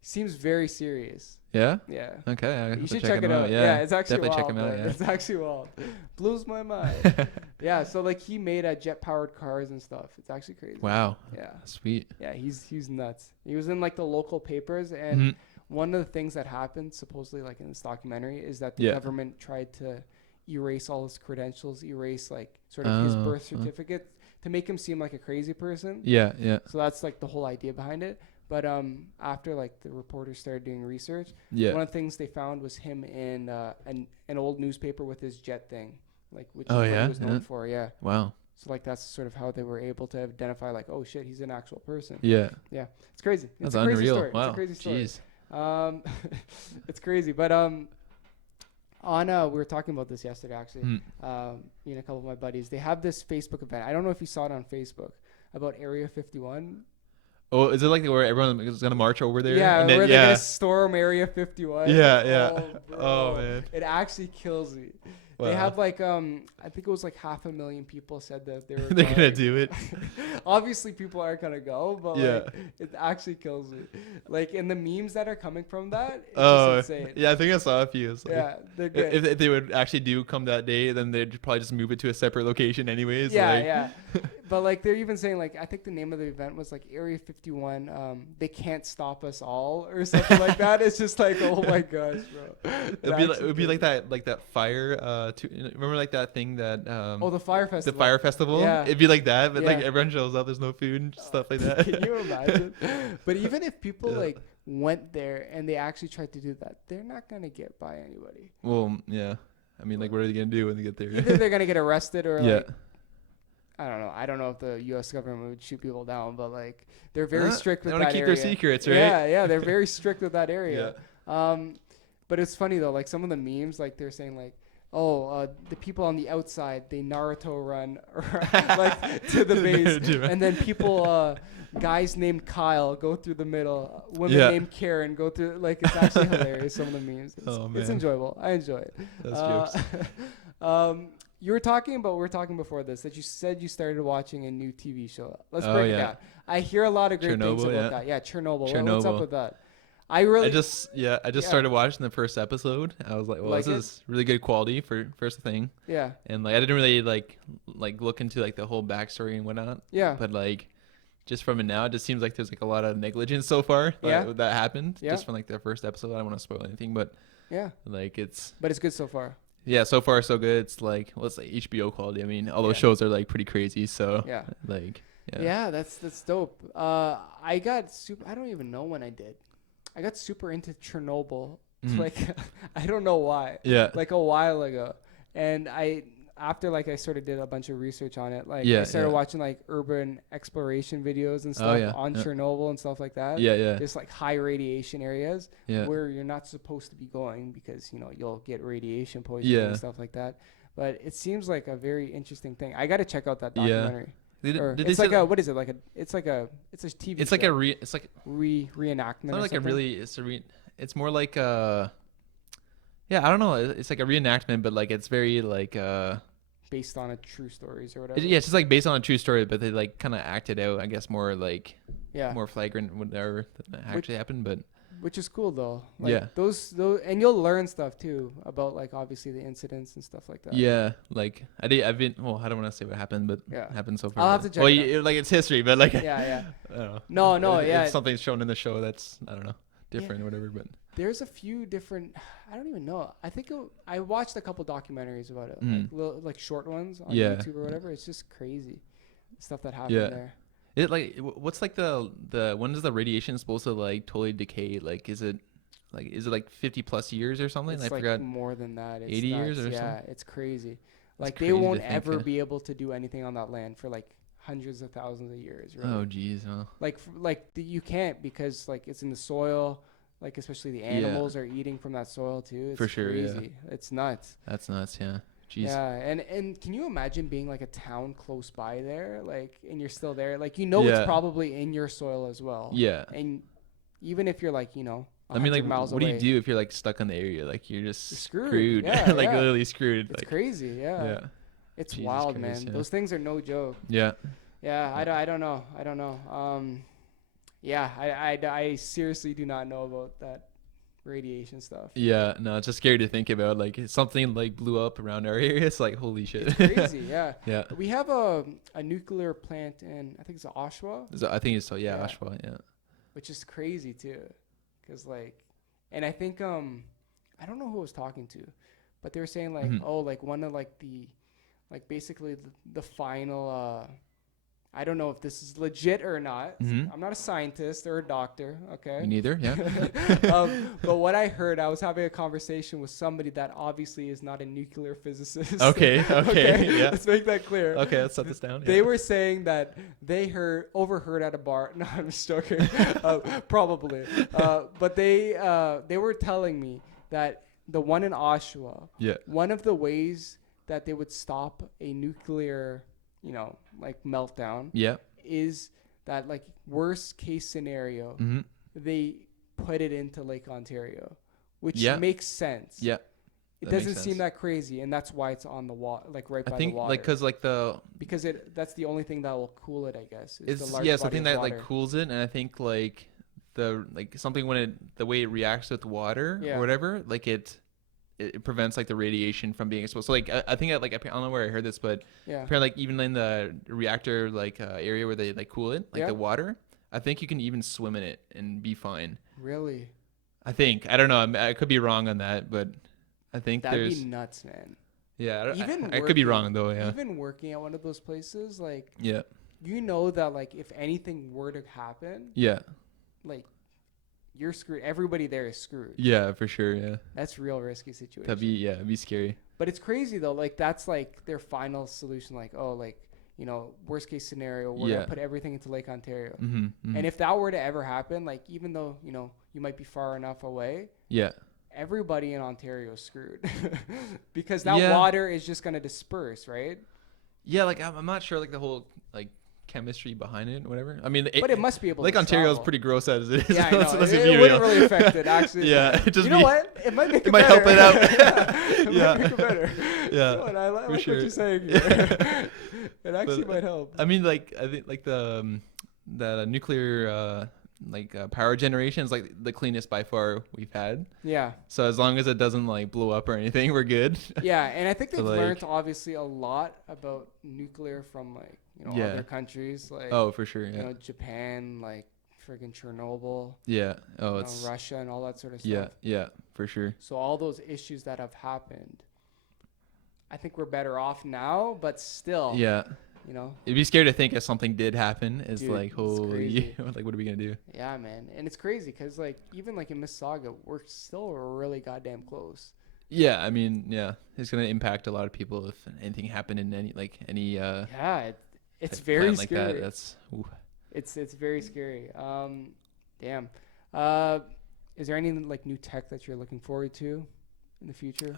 seems very serious. Yeah. Yeah. Okay. I have You to should check it out. Yeah, it's actually definitely wild. check him out. man. Yeah. It's actually wild. Blows my mind. Yeah. So like he made jet powered cars and stuff. It's actually crazy. Wow. Yeah. Sweet. Yeah. He's nuts. He was in like the local papers, and Mhm. one of the things that happened supposedly like in this documentary is that the government tried to erase all his credentials, erase like sort of his birth certificate to make him seem like a crazy person. Yeah. Yeah. So that's like the whole idea behind it. But after like the reporters started doing research, Yeah. one of the things they found was him in an old newspaper with his jet thing, like which Oh, is what yeah? he was known Yeah. for. Yeah. Wow. So like that's sort of how they were able to identify like, oh shit, he's an actual person. Yeah. Yeah, it's crazy. It's That's a crazy unreal. story. Wow. It's a crazy story. Jeez. It's crazy, but we were talking about this yesterday actually. Me and a couple of my buddies, they have this Facebook event. I don't know if you saw it on Facebook about Area 51. Oh, is it like where everyone is gonna march over there? Yeah, and then, where they're gonna storm Area 51. Yeah, yeah. Oh, bro. Oh, man. It actually kills me. They Wow. have like I think it was like 500,000 people said that they were They're going. gonna do it. Obviously people aren't gonna go, but Yeah. like it actually kills me. Like in the memes that are coming from that, it's Oh, just insane. yeah. I think I saw a few. It's like, Yeah, they're good. if they would actually do come that day, then they'd probably just move it to a separate location, anyways. Yeah, like, yeah. But like they're even saying like I think the name of the event was like Area 51. They can't stop us all or something like that. It's just like oh my gosh, bro. It would be like that fire. Remember like that thing that Oh, the fire festival. the fire festival. Yeah. It'd be like that, but like Yeah. everyone shows up. There's no food and stuff like that. Can you imagine? But even if people Yeah. like went there and they actually tried to do that, they're not gonna get by anybody. Well, yeah. I mean, like, what are they gonna do when they get there? Either they're gonna get arrested or Yeah. like I don't know. I don't know if the U.S. government would shoot people down, but like they're very strict They with want that to keep area. their secrets, right? Yeah, yeah, they're very strict with that area. But it's funny though. Like some of the memes, like they're saying like, "Oh, the people on the outside they Naruto run like to the base," and then people, guys named Kyle go through the middle, women Yeah. named Karen go through. Like it's actually hilarious. Some of the memes. It's, Oh, it's man. enjoyable. I enjoy it. That's jokes. You were talking about, we were talking before this, that you said you started watching a new TV show. Let's Oh, break it yeah. down. I hear a lot of great things Chernobyl, about yeah. that. Yeah, Chernobyl. What's Chernobyl. up with that? I really I just Yeah. started watching the first episode. I was like, well, Like this is really good quality for first thing. yeah. And like I didn't really like look into like the whole backstory and whatnot. Yeah. But like just from it now, it just seems like there's like a lot of negligence so far Yeah. that happened. Yeah. Just from like the first episode. I don't want to spoil anything, but Yeah. like it's But it's good so far. yeah, so far so good. It's like let's say HBO quality. I mean, all those Yeah. shows are like pretty crazy. So Yeah. like Yeah, that's dope. I got super. I don't even know when I did. I got super into Chernobyl. Mhm. Like, I don't know why. yeah, Like a while ago, and after like I sort of did a bunch of research on it. Like Yeah, I started yeah. watching like urban exploration videos and Oh, stuff yeah, on yeah. Chernobyl and stuff like that. yeah. Just like high radiation areas Yeah. where you're not supposed to be going because you'll get radiation poisoning Yeah. and stuff like that. But it seems like a very interesting thing. I got to check out that Yeah. documentary. Did, Or did they it's say like that- a what is it like a it's a TV it's show. like a it's like reenactment it's not or like a something? really it's more like yeah, I don't know, it's like a reenactment, but like it's very like based on a true stories or whatever. yeah, it's just like based on a true story, but they like kind of acted out, I guess, more like Yeah, more flagrant whatever that actually happened. But which is cool though. Like Yeah. those and you'll learn stuff too about like obviously the incidents and stuff like that. yeah, like I've been, well, I don't want to say what happened, but Yeah. happened so far. I'll have but- to check well, it out. like it's history, but like Yeah, yeah. I don't know. No, yeah. If something's shown in the show that's, I don't know, different or whatever, but There's a few different. I don't even know. I think I watched a couple documentaries about it, Mhm. like like short ones on Yeah. YouTube or whatever. It's just crazy stuff that happened Yeah. there. it like what's like the when is the radiation supposed to like totally decay? Like is it like 50 plus years or something? It's I like forgot. more than that. It's 80 years nuts. or yeah, something? it's crazy. Like crazy they to won't think, ever yeah. be able to do anything on that land for like hundreds of thousands of years. Right? Oh geez, well, You can't because like it's in the soil. Like especially the animals are eating from that soil too. It's For sure, yeah. crazy. It's nuts. that's nuts. Yeah, jeez. Yeah, and can you imagine being like a town close by there, like, and you're still there, like it's Yeah. probably in your soil as well. Yeah. And even if you're like I mean, 100 like, miles what do away, you do if you're like stuck in the area? Like you're just You're screwed. Yeah, like yeah. literally screwed. It's like, crazy. Yeah, yeah, it's Jesus wild, Christ, man. yeah. Those things are no joke. yeah, Yeah, I don't know. Yeah, I seriously do not know about that radiation stuff. yeah. No, it's just scary to think about. Like if something like blew up around our area. It's like holy shit. It's crazy. Yeah. yeah. We have a nuclear plant in I think it's Oshawa. So I think it's so. Yeah, Yeah. Oshawa. Yeah. Which is crazy too, because like, and I think I don't know who I was talking to, but they were saying like, Mhm. oh, like one of like the, like basically the final. I don't know if this is legit or not. Mhm. I'm not a scientist or a doctor. Me Okay. neither. Yeah. But what I heard, I was having a conversation with somebody that obviously is not a nuclear physicist. Okay, okay, yeah. Let's make that clear. Okay, let's set this down. They yeah. were saying that they overheard at a bar. No, I'm just joking. Probably. But they were telling me that the one in Oshawa, Yeah. one of the ways that they would stop a nuclear, like meltdown Yeah. is that like worst case scenario, Mm-hmm. they put it into Lake Ontario, which Yeah. makes sense. Yeah. It that makes doesn't seem sense. that crazy, and that's why it's on the water, like right I by think the water. like because like because that's the only thing that will cool it, I guess. Is the it's large yeah, it's the body thing of that water. like cools it, and I think like something when the way it reacts with water Yeah. or whatever, like it prevents like the radiation from being exposed. So like I think like I don't know where I heard this, but Yeah. apparently like even in the reactor like area where they like cool it, like Yeah. the water, I think you can even swim in it and be fine. Really? I think I don't know. I could be wrong on that, but I think That'd there's be nuts, man. yeah. Even I could be working- wrong though. Yeah. Even working at one of those places, like Yeah. that like if anything were to happen, Yeah. like you're screwed. Everybody there is screwed. Yeah. For sure. Yeah. That's real risky situation. It'd be scary. But it's crazy though. Like that's like their final solution. Like worst case scenario, we're Yeah. gonna put everything into Lake Ontario. Mm-hmm. And if that were to ever happen, like even though you might be far enough away, Yeah. everybody in Ontario is screwed because that Yeah. water is just gonna disperse, right? Yeah, like I'm not sure like the whole like chemistry behind it, whatever. I mean, But it must be able. Lake to Ontario is travel. pretty gross as it is. Yeah, I know. Let's It be wouldn't real. really affect it, actually. Yeah, it just you know be- what? It might make it, It might better. help it out. It Yeah. might make it better. Yeah, No, and I like what sure. you're saying here. It actually But, might help. I mean, like I think like the nuclear power generation is like the cleanest by far we've had. Yeah. So as long as it doesn't like blow up or anything, we're good. Yeah, and I think So, they've like- learned obviously a lot about nuclear from like Yeah. other countries like Oh, for sure. Yeah. Japan, like friggin' Chernobyl, Yeah. Oh, it's Russia, and all that sort of stuff. yeah, yeah, for sure. So all those issues that have happened, I think we're better off now, but still, Yeah. It'd be scary to think if something did happen. It's Dude, like, it's holy, crazy. like, what are we gonna do? Yeah, man, and it's crazy because like even like in Mississauga, we're still really goddamn close. Yeah, I mean, yeah, it's gonna impact a lot of people if anything happened in any Yeah, it's type very plant like scary. that. That's ooh. It's very scary. Damn. Is there any like new tech that you're looking forward to in the future?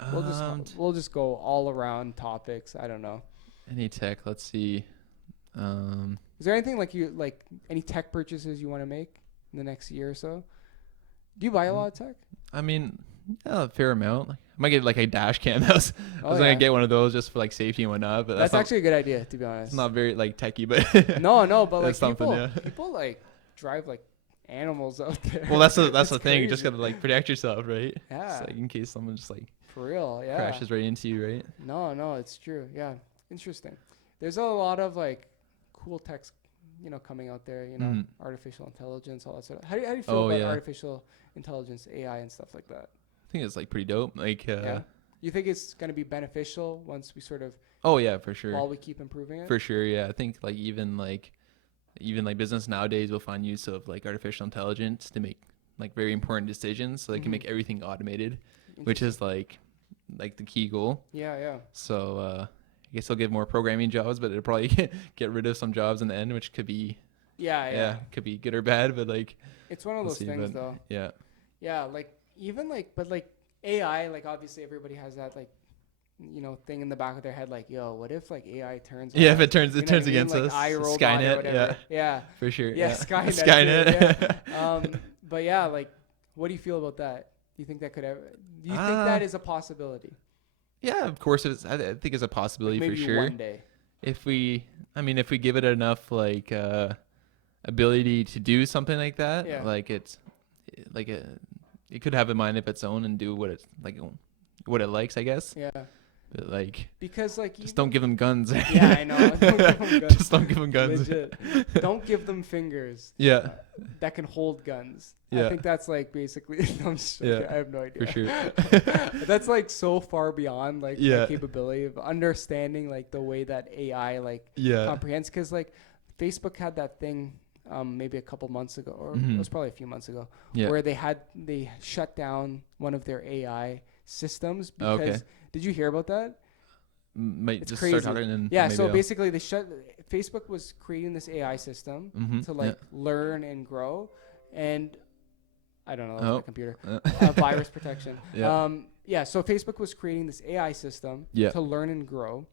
We'll just go all around topics. I don't know. Any tech. Let's see. Is there anything like any tech purchases you want to make in the next year or so? Do you buy a lot of tech? I mean, yeah, a fair amount. Like, I might get like a dash cam. I was Oh, gonna yeah. get one of those just for like safety and whatnot. But That's not, actually a good idea, to be honest. it's not very like techie, but No, but like That's something, people, yeah. people like drive like animals out there. well, that's It's the thing. You just crazy. gotta like protect yourself, right? Yeah. Just, like in case someone just like For real, yeah. crashes right into you, right? No, it's true. Yeah, interesting. There's a lot of like cool techs, coming out there. Mhm. Artificial intelligence, all that sort of. How do you feel Oh, about yeah. artificial intelligence, AI, and stuff like that? I think it's like pretty dope. Like, Yeah. You think it's going to be beneficial once we sort of oh yeah, for sure. while we keep improving it? For sure, yeah. I think like even business nowadays will find use of like artificial intelligence to make like very important decisions, so they can Mhm. make everything automated, which is like the key goal. Yeah. So I guess they'll give more programming jobs, but it'll probably get rid of some jobs in the end, which could be Yeah. could be good or bad. But like It's one of we'll those see, things, but though. yeah, Yeah, like even like, but like AI, like obviously everybody has that like, thing in the back of their head, like, yo, what if like AI turns? yeah. on If it turns You know what I mean? against Like us, iRobot or Skynet, whatever. yeah, Yeah. for sure. Yeah, Skynet. Skynet. Too, yeah. But yeah, like, what do you feel about that? Do you think that could ever? Do you think that is a possibility? Yeah, of course. I think it's a possibility Maybe for sure. one day. If we give it enough like ability to do something like that, Yeah. like it's like it could have a mind of its own and do what it's like, what it likes, I guess. Yeah. But like, Because like just don't give them guns. Yeah, I know. Don't give 'em guns. Just don't give them guns. Legit. Don't give them fingers Yeah, that can hold guns. I Yeah. think that's like basically. I'm just Yeah, joking. I have no idea. for sure. That's like so far beyond like Yeah. my capability of understanding like the way that AI like Yeah. comprehends. Because like Facebook had that thing maybe a couple months ago, or Mhm. it was probably a few months ago, Yeah. where they shut down one of their AI systems Oh, because okay. did you hear about that? Might It's just crazy. start talking and Yeah, maybe so I'll- basically Facebook was creating this AI system Mhm, to like learn and grow, and I don't know, Oh. my computer yeah. virus protection. Yeah. So Facebook was creating this AI system Yeah. to learn and grow,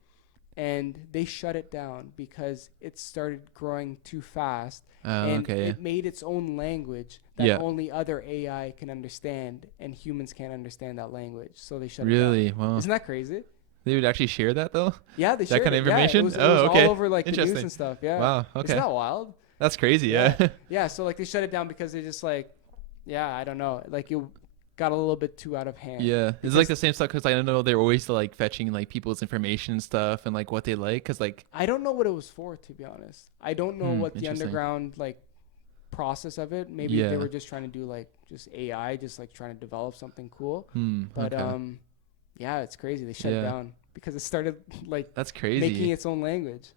and they shut it down because it started growing too fast, and Okay. it made its own language that Yeah. only other AI can understand, and humans can't understand that language. So they shut it Really? Wow. down. Isn't that crazy? They would actually share that though? Yeah, they That shared kind of it. Yeah, information? it was Oh, okay. all over like the news Interesting. and stuff. Yeah. Wow. Okay. Isn't that wild? That's crazy. Yeah. Yeah. So like they shut it down because they just like, yeah, I don't know, like it got a little bit too out of hand. Yeah, it's like the same stuff because I don't know they're always like fetching like people's information and stuff and like what they like because like I don't know what it was for, to be honest. I don't know what the Interesting. underground like process of it. Maybe Yeah. they were just trying to do like just AI, just like trying to develop something cool. But okay. yeah, it's crazy. They shut it Yeah. down because it started like That's crazy. making its own language.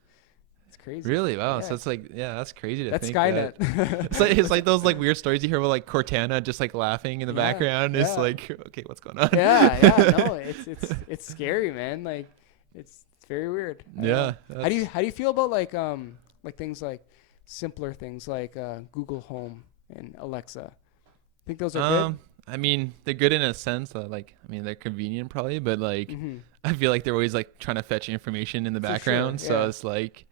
It's crazy. Really? Wow. Yeah. So it's like that's crazy to That's think Skynet. that. It's like those like weird stories you hear about like Cortana just like laughing in the Yeah, background. It's yeah. like okay, what's going on? yeah, no, it's scary, man. Like it's very weird. I don't Yeah. know. How do you feel about like things like simpler things like Google Home and Alexa? Think those are good? I mean, they're good in a sense that like I mean they're convenient probably, but like Mhm. I feel like they're always like trying to fetch information in the For sure, background. So yeah. it's like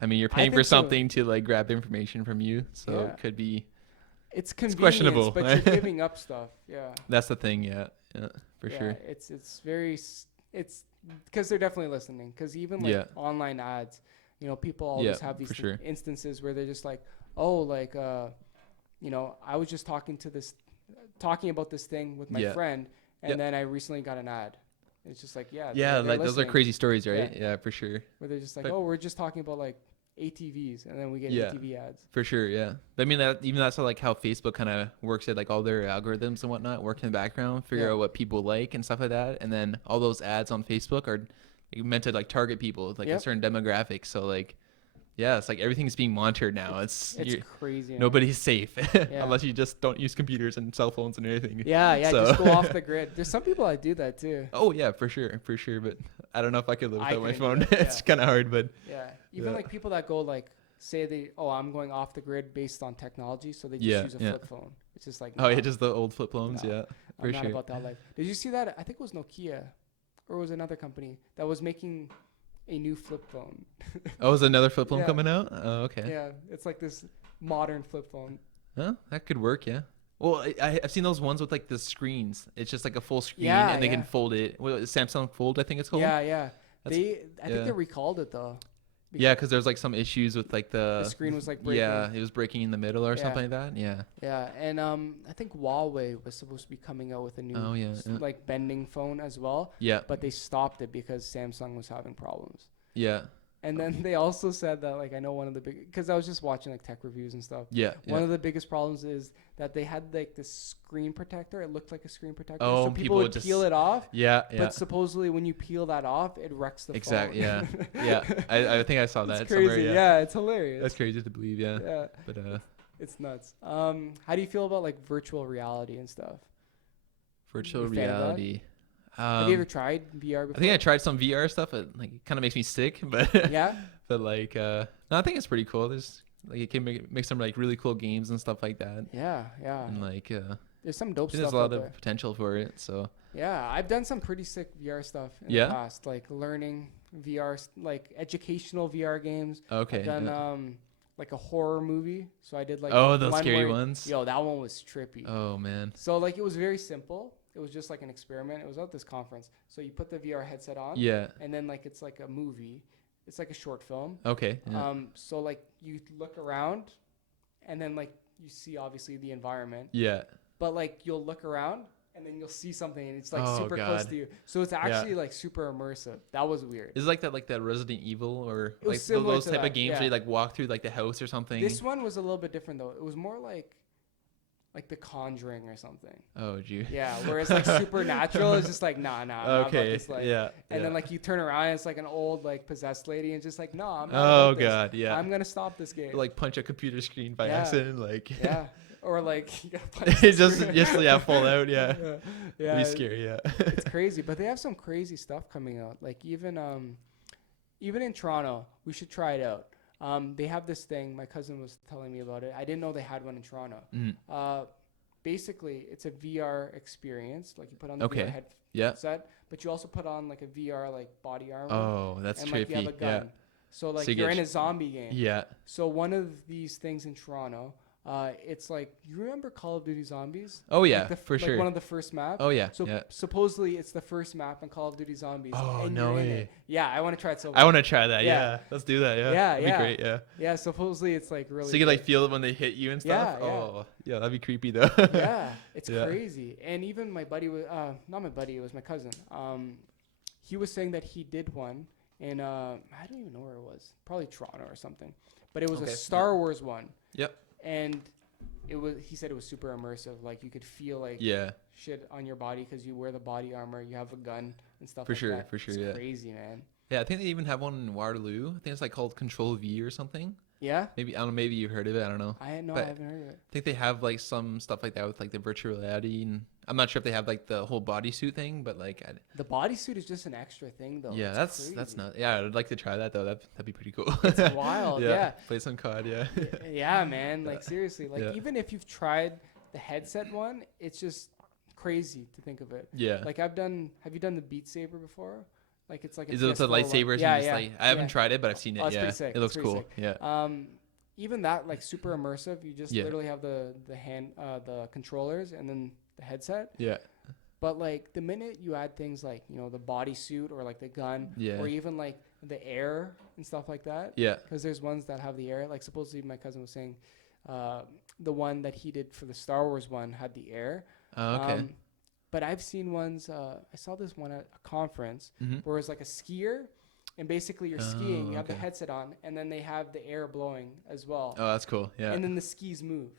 I mean you're I paying for think so. something to like grab information from you. So Yeah. it could be It's convenient, questionable. but you're giving up stuff. Yeah. that's the thing, yeah. For Yeah, sure. It's very it's because they're definitely listening. Because even like Yeah. online ads, people always Yeah, have these for sure. instances where they're just like, oh, like I was just talking about this thing with my Yeah. friend, and Yeah. then I recently got an ad. It's just like, yeah, Yeah, they're like those are listening. crazy stories, right? Yeah. Yeah, for sure. Where they're just like, But oh, we're just talking about like ATVs, and then we get yeah, ATV ads. for sure. Yeah, but I mean that's like how Facebook kind of works it, like all their algorithms and whatnot work in the background, figure Yeah. out what people like and stuff like that, and then all those ads on Facebook are meant to like target people with like a Yep. certain demographic. So like, yeah, it's like everything's being monitored now. It's crazy. Man. Nobody's safe Yeah. unless you just don't use computers and cell phones and everything. Yeah, So- just go off the grid. There's some people that do that too. Oh yeah, for sure. But I don't know if I could live I without my couldn't do phone. that, It's yeah. kind of hard, but Yeah, even Yeah. like people that go like say I'm going off the grid based on technology, so they just Yeah, use a yeah. flip phone. It's just like, oh yeah, nah, just the old flip phones. No. Yeah, for I'm not sure. about that life. Did you see that? I think it was Nokia, or it was another company that was making a new flip phone. Oh, is another flip phone Yeah. coming out? Oh, okay. Yeah, it's like this modern flip phone. Huh? That could work, yeah. Well, I've seen those ones with like the screens. It's just like a full screen, Yeah, and they can yeah. fold it. What, Samsung Fold, I think it's called. Yeah, yeah. That's- I think yeah. they recalled it though. Yeah, because there's like some issues with like The screen was like breaking. yeah, it was breaking in the middle or Yeah. something like that. Yeah. Yeah, and I think Huawei was supposed to be coming out with a new Oh, yeah, yeah. like bending phone as well, Yeah. but they stopped it because Samsung was having problems. Yeah. And then they also said that like I know one of the big because I was just watching like tech reviews and stuff. Yeah. One of the biggest problems is that they had like this screen protector. It looked like a screen protector, Oh, so people would just- peel it off. Yeah. Yeah. But supposedly when you peel that off, it wrecks the Exactly. phone. Yeah. Yeah. I think I saw that It's somewhere. crazy. Yeah. Yeah, it's hilarious. That's crazy to believe. Yeah. Yeah, But it's nuts. How do you feel about like virtual reality and stuff? virtual You a fan of that? reality. Have you ever tried VR before? I think I tried some VR stuff. It like kind of makes me sick, but Yeah. but like no, I think it's pretty cool. There's like it can make some like really cool games and stuff like that. Yeah, yeah. And like There's some dope there's stuff a lot out there. of potential for it. So Yeah, I've done some pretty sick VR stuff in Yeah? the past, like learning VR, like educational VR games. okay. I've done yeah. like a horror movie, so I did like Oh, those one scary where- ones. Yo, that one was trippy. Oh man. So like it was very simple. It was just like an experiment. It was at this conference. So you put the VR headset on, Yeah. and then like it's like a movie. It's like a short film. Okay. Yeah. So like you look around, and then like you see obviously the environment, yeah. but like you'll look around and then you'll see something and it's like Oh, super close God. to you. So it's actually like super immersive. That was weird. Is it like that Resident Evil or It was like similar those to type that, of games yeah. where you like walk through like the house or something? This one was a little bit different though. It was more like The Conjuring or something. Oh, gee. Yeah, whereas like supernatural is just like nah. I'm not about Okay. this, like, Yeah. And yeah. then like you turn around and it's like an old like possessed lady and just like no, I'm not Oh about this. god. Yeah. I'm gonna stop this game. like punch a computer screen by Yeah. accident. Like. Yeah, or like you gotta punch the it just screen. yeah fall out. Yeah. yeah, It'd yeah. be scary. Yeah. It's crazy, but they have some crazy stuff coming out. Like even in Toronto, we should try it out. They have this thing. My cousin was telling me about it. I didn't know they had one in Toronto. Mm. Basically, it's a VR experience. Like you put on the Okay. VR Yeah. headset, but you also put on like a VR like body armor. Oh, that's and trippy. like you have a gun. Yeah. So like So you you're get in a zombie game. Yeah. So one of these things in Toronto, it's like you remember Call of Duty Zombies? Oh Like yeah, the for sure. One of the first maps. Oh yeah. So yeah. supposedly it's the first map in Call of Duty Zombies. Oh, and no you're in way. it. Yeah, I want to try it so I bad. want to try that. Yeah. Yeah. Let's do that. Yeah. Yeah, That'd yeah. be great. Yeah. Yeah, supposedly it's like really. So you can like good. feel it when they hit you and stuff. Yeah, yeah. Oh, yeah. That'd be creepy though. Yeah, it's Yeah. crazy. And even my buddy was not my buddy, it was my cousin. He was saying that he did one in I don't even know where it was. Probably Toronto or something. But it was Okay. a Star Wars one. Yep. And he said it was super immersive. Like you could feel like Yeah. shit on your body because you wear the body armor, you have a gun and stuff For like sure, that. for sure, It's yeah. crazy, man. Yeah. I think they even have one in Waterloo. I think it's like called Control V or something. Yeah? Maybe I don't know. Maybe you've heard of it. I don't know. I But- haven't heard of it. I think they have like some stuff like that with like the virtual reality, and I'm not sure if they have like the whole bodysuit thing, but like The bodysuit is just an extra thing though. yeah, It's that's crazy. not. Yeah, I'd like to try that though. That'd be pretty cool. It's wild, yeah. Play some COD. Yeah. Yeah, man. Like seriously, like Yeah. even if you've tried the headset one, it's just crazy to think of it. Yeah. Like have you done the Beat Saber before? Like it's like a Is it with the PS4 one. lightsabers? Yeah, and just yeah. like I haven't yeah. tried it, but I've seen it. Oh, it's yeah, pretty sick. it looks It's pretty cool. sick. Yeah. Even that like super immersive. You just Yeah. literally have the controllers and then the headset. Yeah. But like the minute you add things like the bodysuit or like the gun Yeah. or even like the air and stuff like that. Yeah. Because there's ones that have the air. Like supposedly my cousin was saying, the one that he did for the Star Wars one had the air. Oh, okay. But I've seen ones. I saw this one at a conference Mm-hmm. where it's like a skier, and basically you're skiing. You have the okay. headset on, and then they have the air blowing as well. Oh, that's cool. Yeah. And then the skis move.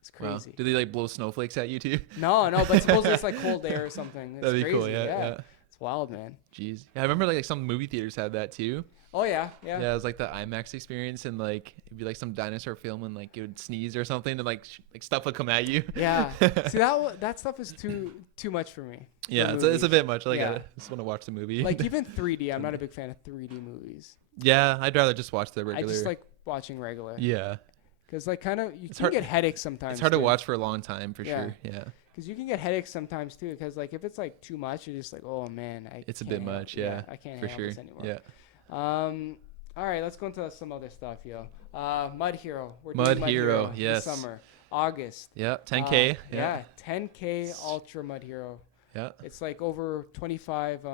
It's Wow. crazy. Do they like blow snowflakes at you too? No, but supposedly it's like cold air or something. It's That'd be crazy. cool. Yeah. It's wild, man. Jeez. Yeah, I remember like some movie theaters had that too. Oh yeah. Yeah, it was like the IMAX experience, and like it'd be like some dinosaur film, and like it would sneeze or something, and like stuff would come at you. Yeah. See that stuff is too much for me. Yeah, for it's a movies. bit much. Like Yeah. I just want to watch the movie. Like even 3D. I'm not a big fan of 3D movies. Yeah, I'd rather just watch the regular. I just like watching regular. Yeah, Because like kind of you It's can hard- get headaches sometimes. it's hard to too. watch for a long time for Yeah. sure. Yeah, Because you can get headaches sometimes too. Because like if it's like too much, you're just like, oh man, it's a can't bit handle- much. Yeah, I can't for handle sure. this anymore. Yeah, All right, let's go into some other stuff, yo. Mud Hero. We're Mud doing Hero, this yes. summer, August. yeah. 10K. Yeah, 10K Ultra Mud Hero. Yeah. It's like over 25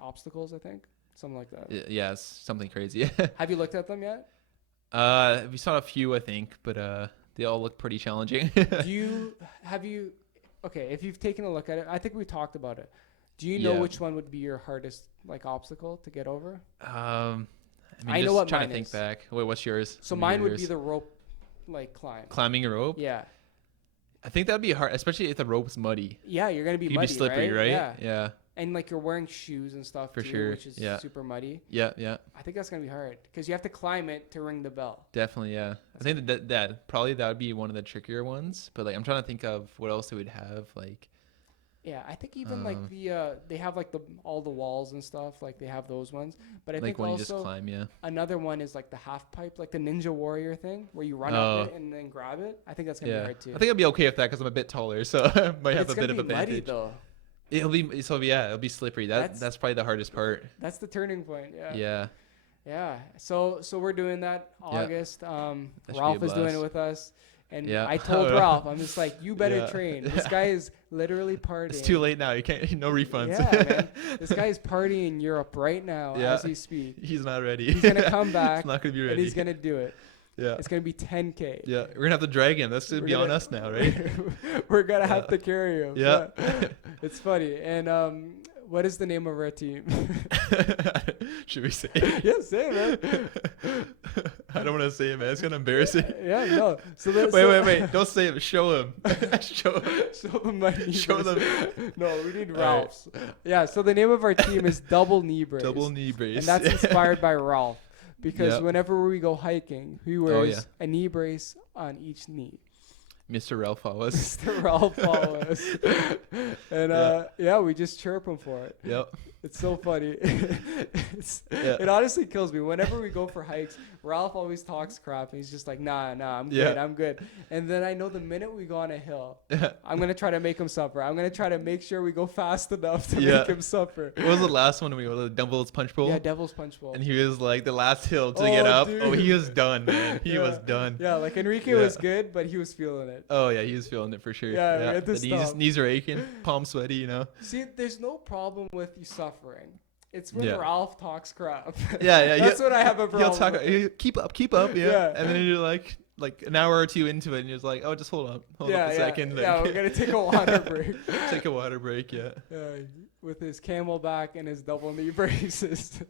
obstacles, I think, something like that. Yeah, it's something crazy. Have you looked at them yet? We saw a few, I think, but they all look pretty challenging. Have you? Okay, if you've taken a look at it, I think we talked about it. Do you know Yeah. which one would be your hardest like obstacle to get over? I mean, I know just what trying mine to think is. back. Wait, what's yours? So What mine would yours? be the rope, like climb. climbing a rope. Yeah, I think that'd be hard, especially if the rope's muddy. yeah, you're gonna be You'd muddy, be slippery, right? Yeah, Yeah. and like you're wearing shoes and stuff For too, sure, which is yeah. super muddy. Yeah. Yeah. I think that's gonna be hard because you have to climb it to ring the bell. Definitely. Yeah. I think that probably that would be one of the trickier ones. But like, I'm trying to think of what else they would have. Like, Yeah, I think even like they have like all the walls and stuff, like they have those ones. But I like think when you just also climb. Yeah. another one is like the half pipe, like the Ninja Warrior thing, where you run Oh. up it and then grab it. I think that's gonna be Yeah. hard too. I think I'd be okay with that because I'm a bit taller, so I might have it's a bit gonna of be muddy advantage. though. It'll be it'll be slippery. That's probably the hardest part. That's the turning point. Yeah. Yeah. Yeah. So we're doing that August. should be a Ralph is doing blast. it with us. And Yeah. I told Ralph, I'm just like, you better Yeah. train. This guy is literally partying. It's too late now. You can't. No refunds. Yeah, man. This guy is partying in Europe right now Yeah. as we speak. He's not ready. He's gonna come back He's not gonna be and ready. he's gonna do it. Yeah. It's gonna be 10K. Yeah. We're gonna have to drag him. That's gonna We're be on gonna- us now, right? We're gonna have to carry him. Yeah. It's funny. And what is the name of our team? Should we say? Yeah, say it, man. I don't want to say it, man. It's gonna embarrass it. Yeah, no. So Wait. Don't say it. Show him. Show him. Show them my knee Show brace. them. No, we need All right. Ralph's. Yeah, so the name of our team is Double Knee Brace. Double knee brace. And that's inspired by Ralph. Because Yep. whenever we go hiking, he Oh, wears yeah. a knee brace on each knee. Mr. Ralph Wallace. Mr. Ralph Wallace. And yeah, we just chirp him for it. Yep. It's so funny. Yeah. It honestly kills me. Whenever we go for hikes, Ralph always talks crap. And he's just like, nah, I'm Yeah. good, I'm good. And then I know the minute we go on a hill, I'm going to try to make him suffer. I'm going to try to make sure we go fast enough to Yeah. make him suffer. What was the last one we were the Devil's Punch Bowl? Yeah, Devil's Punch Bowl. And he was like the last hill to Oh, get up. dude. Oh, he was done, man. He Yeah. was done. Yeah, like Enrique Yeah. was good, but he was feeling it. Oh yeah, he was feeling it for sure. Yeah, we had to The knees, stop. knees are aching, palms sweaty, you know. See, there's no problem with you suffering. It's when Yeah. Ralph talks crap. Yeah. That's what I have a problem He'll talk. with. He'll keep up, yeah. Yeah. And then you're like an hour or two into it, and you're just like, oh, just hold up a second. Yeah, like, we're going to take a water break. take a water break. Yeah. With his camelback and his double knee braces.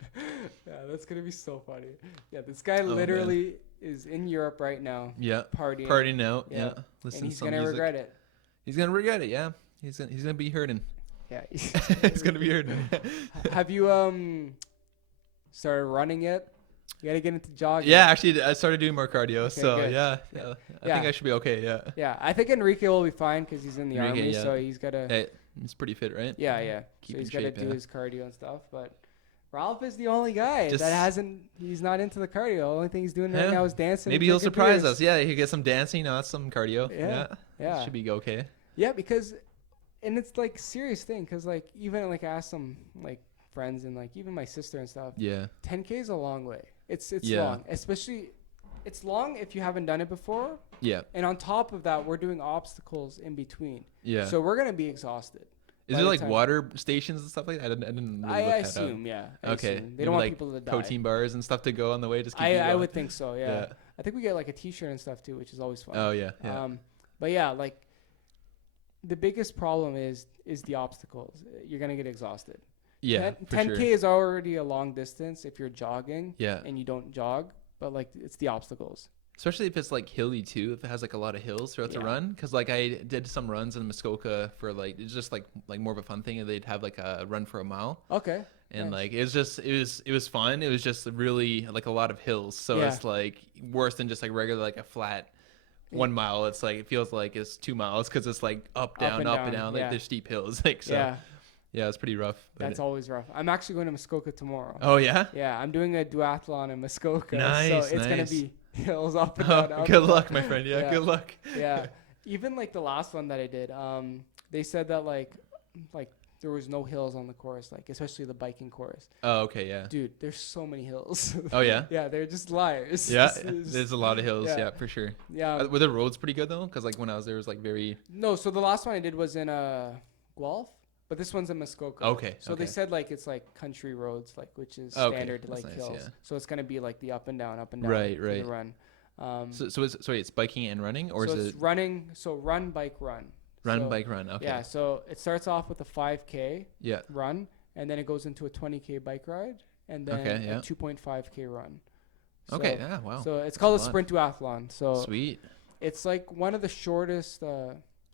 Yeah, that's going to be so funny. Yeah, this guy man. literally is in Europe right now Yeah. partying. Partying out. Yeah. Yeah. And Listen to he's some going to music. regret it. He's gonna regret it. Yeah. He's gonna be hurting. Yeah. He's gonna be hurting. Have you started running yet? You got to get into jogging. Yeah, actually, I started doing more cardio, so good. yeah, I Yeah. think I should be okay. Yeah. Yeah, I think Enrique will be fine because he's in the Enrique, army, yeah. so he's got to. Hey, he's pretty fit, right? Yeah. Keep So he's in got to shape, do yeah. his cardio and stuff. But Ralph is the only guy Just- that hasn't. He's not into the cardio. The only thing he's doing right Yeah. now is dancing. Maybe and he'll drinking surprise beers. us. Yeah, he could get some dancing. That's some cardio. Yeah. Should be okay. Yeah, because, and it's like serious thing because like even like I asked some like friends and like even my sister and stuff. Yeah. 10K is a long way. It's Yeah. long, especially. It's long if you haven't done it before, Yeah. and on top of that, we're doing obstacles in between. Yeah. So we're gonna be exhausted. Is by there the like time- water stations and stuff like that? I didn't really I look that assume, yeah. I up. Okay. assume. They Maybe don't want like people to die. protein bars and stuff to go on the way. Just keep you I going. would think so, yeah. I think we get like a T-shirt and stuff too, which is always fun. Oh yeah, yeah, But yeah, like the biggest problem is the obstacles. You're gonna get exhausted. yeah. For 10K sure. is already a long distance if you're jogging Yeah, and you don't jog, but like it's the obstacles. especially if it's like hilly too. If it has like a lot of hills throughout the Yeah. run, because like I did some runs in Muskoka for like it's just like more of a fun thing, and they'd have like a run for a mile. Okay. And Nice. like it was fun. It was just really like a lot of hills, so Yeah. it's like worse than just like regular like a flat 1 mile. It's like it feels like it's 2 miles because it's like up down and up and down, down like yeah. there's steep hills like so Yeah, yeah, it's pretty rough. But that's always rough. I'm actually going to Muskoka tomorrow. oh yeah, Yeah, I'm doing a duathlon in Muskoka. Nice, So it's gonna nice. be hills up and oh, down. up good and luck, down. my friend. Yeah, Yeah. good luck. Yeah. Even like the last one that I did, they said that like there was no hills on the course, like especially the biking course. Oh okay, yeah. Dude, there's so many hills. Oh yeah. Yeah, they're just liars. Yeah, It's- there's a lot of hills. yeah. Yeah, for sure. yeah. Were the roads pretty good though? Because like when I was there, it was like very No, so the last one I did was in Guelph, but this one's in Muskoka. okay. So okay. they said like it's like country roads, like which is Okay, standard that's like nice, hills. yeah. So it's gonna be like the up and down Right, for right. the run. So it's sorry, it's biking and running, or so is it's it running. So run, bike, run. run, So, bike, run? Okay. Yeah. So it starts off with a 5K Yeah. run, and then it goes into a 20K bike ride, and then Okay, yeah. a 2.5K run. So, Okay. Yeah. Wow. So it's called a lot. sprint duathlon. So Sweet. it's like one of the shortest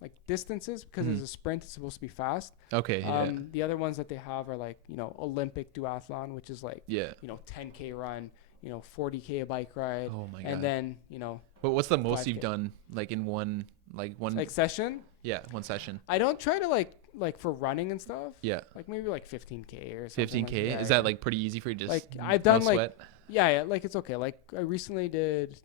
like distances because Mhm. it's a sprint. It's supposed to be fast. Okay. Yeah. The other ones that they have are like Olympic duathlon, which is like Yeah. 10K run, 40K a bike ride, Oh my god. and then What's the most 5K. you've done like in one like session. yeah, one session? I don't try to like for running and stuff. Yeah. Like maybe like 15K or something. 15K. Like, Is that like pretty easy for you? Just Like, I've done, no like, sweat? yeah, like it's okay. Like I recently did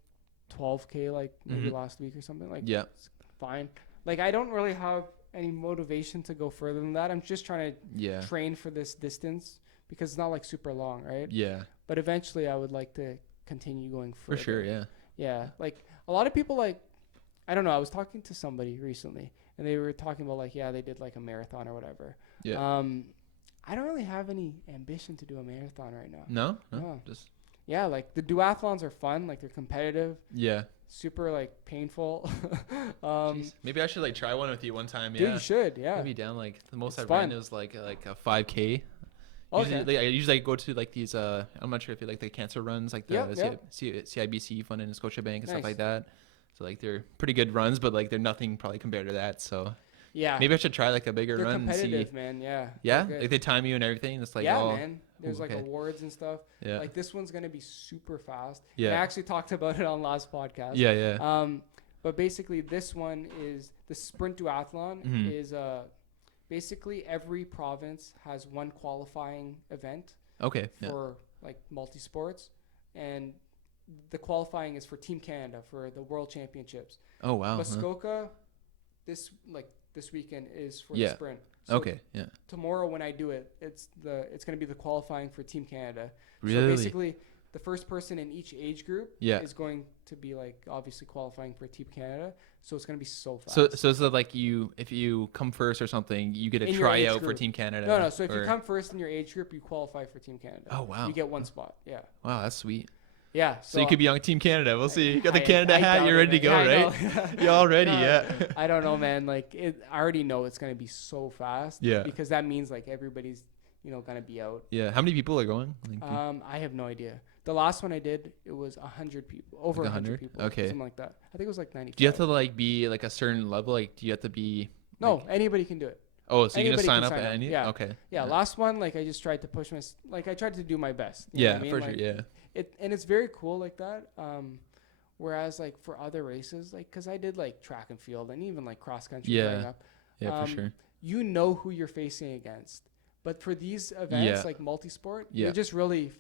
12K like maybe Mhm. last week or something. Like Yeah. it's fine. Like I don't really have any motivation to go further than that. I'm just trying to Yeah. train for this distance because it's not like super long, right? Yeah. But eventually I would like to continue going For further. sure. Yeah. Yeah. Like a lot of people like I don't know, I was talking to somebody recently and they were talking about like they did like a marathon or whatever. Yeah. I don't really have any ambition to do a marathon right now. No. No. Just Yeah, like the duathlons are fun, like they're competitive, yeah. super like painful. Jeez. Maybe I should like try one with you one time. Dude, Yeah. you should, yeah. Maybe down like the most It's I've ran fun. was like a 5K. Okay. Usually, I usually go to like these. I'm not sure if you like the cancer runs, like the Yep. CIBC fund in Scotiabank and stuff Nice. like that. So like they're pretty good runs, but like they're nothing probably compared to that. So Yeah. maybe I should try like a bigger they're run and see. competitive, man. Yeah. Yeah, They're good. like they time you and everything. It's like yeah, all man. There's like okay. awards and stuff. yeah, Like this one's gonna be super fast. Yeah. And I actually talked about it on last podcast. yeah, yeah. But basically this one is the sprint duathlon Mhm. is basically every province has one qualifying event Okay. Yeah. for like multi sports, and the qualifying is for Team Canada for the World Championships. Oh wow. huh. Muskoka, this weekend is for Yeah. the sprint. So Okay. Yeah. tomorrow when I do it, it's gonna be the qualifying for Team Canada. So Really? basically, the first person in each age group Yeah. is going to be like obviously qualifying for Team Canada. So it's gonna be so fast. So is it like if you come first or something, you get a In your age tryout for group. Team Canada? no. So if you or- come first in your age group, you qualify for Team Canada. Oh wow. You get one spot. Yeah. Wow, that's sweet. Yeah. So you could be on Team Canada. We'll see. You got the Canada hat. doubt You're it, ready to go, man. Yeah, I right? know. You're all ready. No, Yeah. I don't know, man. Like I already know it's gonna be so fast. Yeah. Because that means like everybody's gonna be out. Yeah. How many people are going? Like, I have no idea. The last one I did, it was 100 people, over Like 100 100? people, Okay. something like that. I think it was like 90. do you have to like be like a certain level? Like, do you have to be? No, like- anybody can do it. Oh, so you're gonna anybody sign can up sign at up, any? yeah. Okay. Yeah, last one, like I just tried to push I tried to do my best. You know Yeah, what I mean? for Like, sure. Yeah. And it's very cool like that. Whereas like for other races, like because I did like track and field and even like cross country Yeah. growing up, Yeah, for sure. you know who you're facing against. But for these events Yeah. like multi-sport, Yeah. you're just really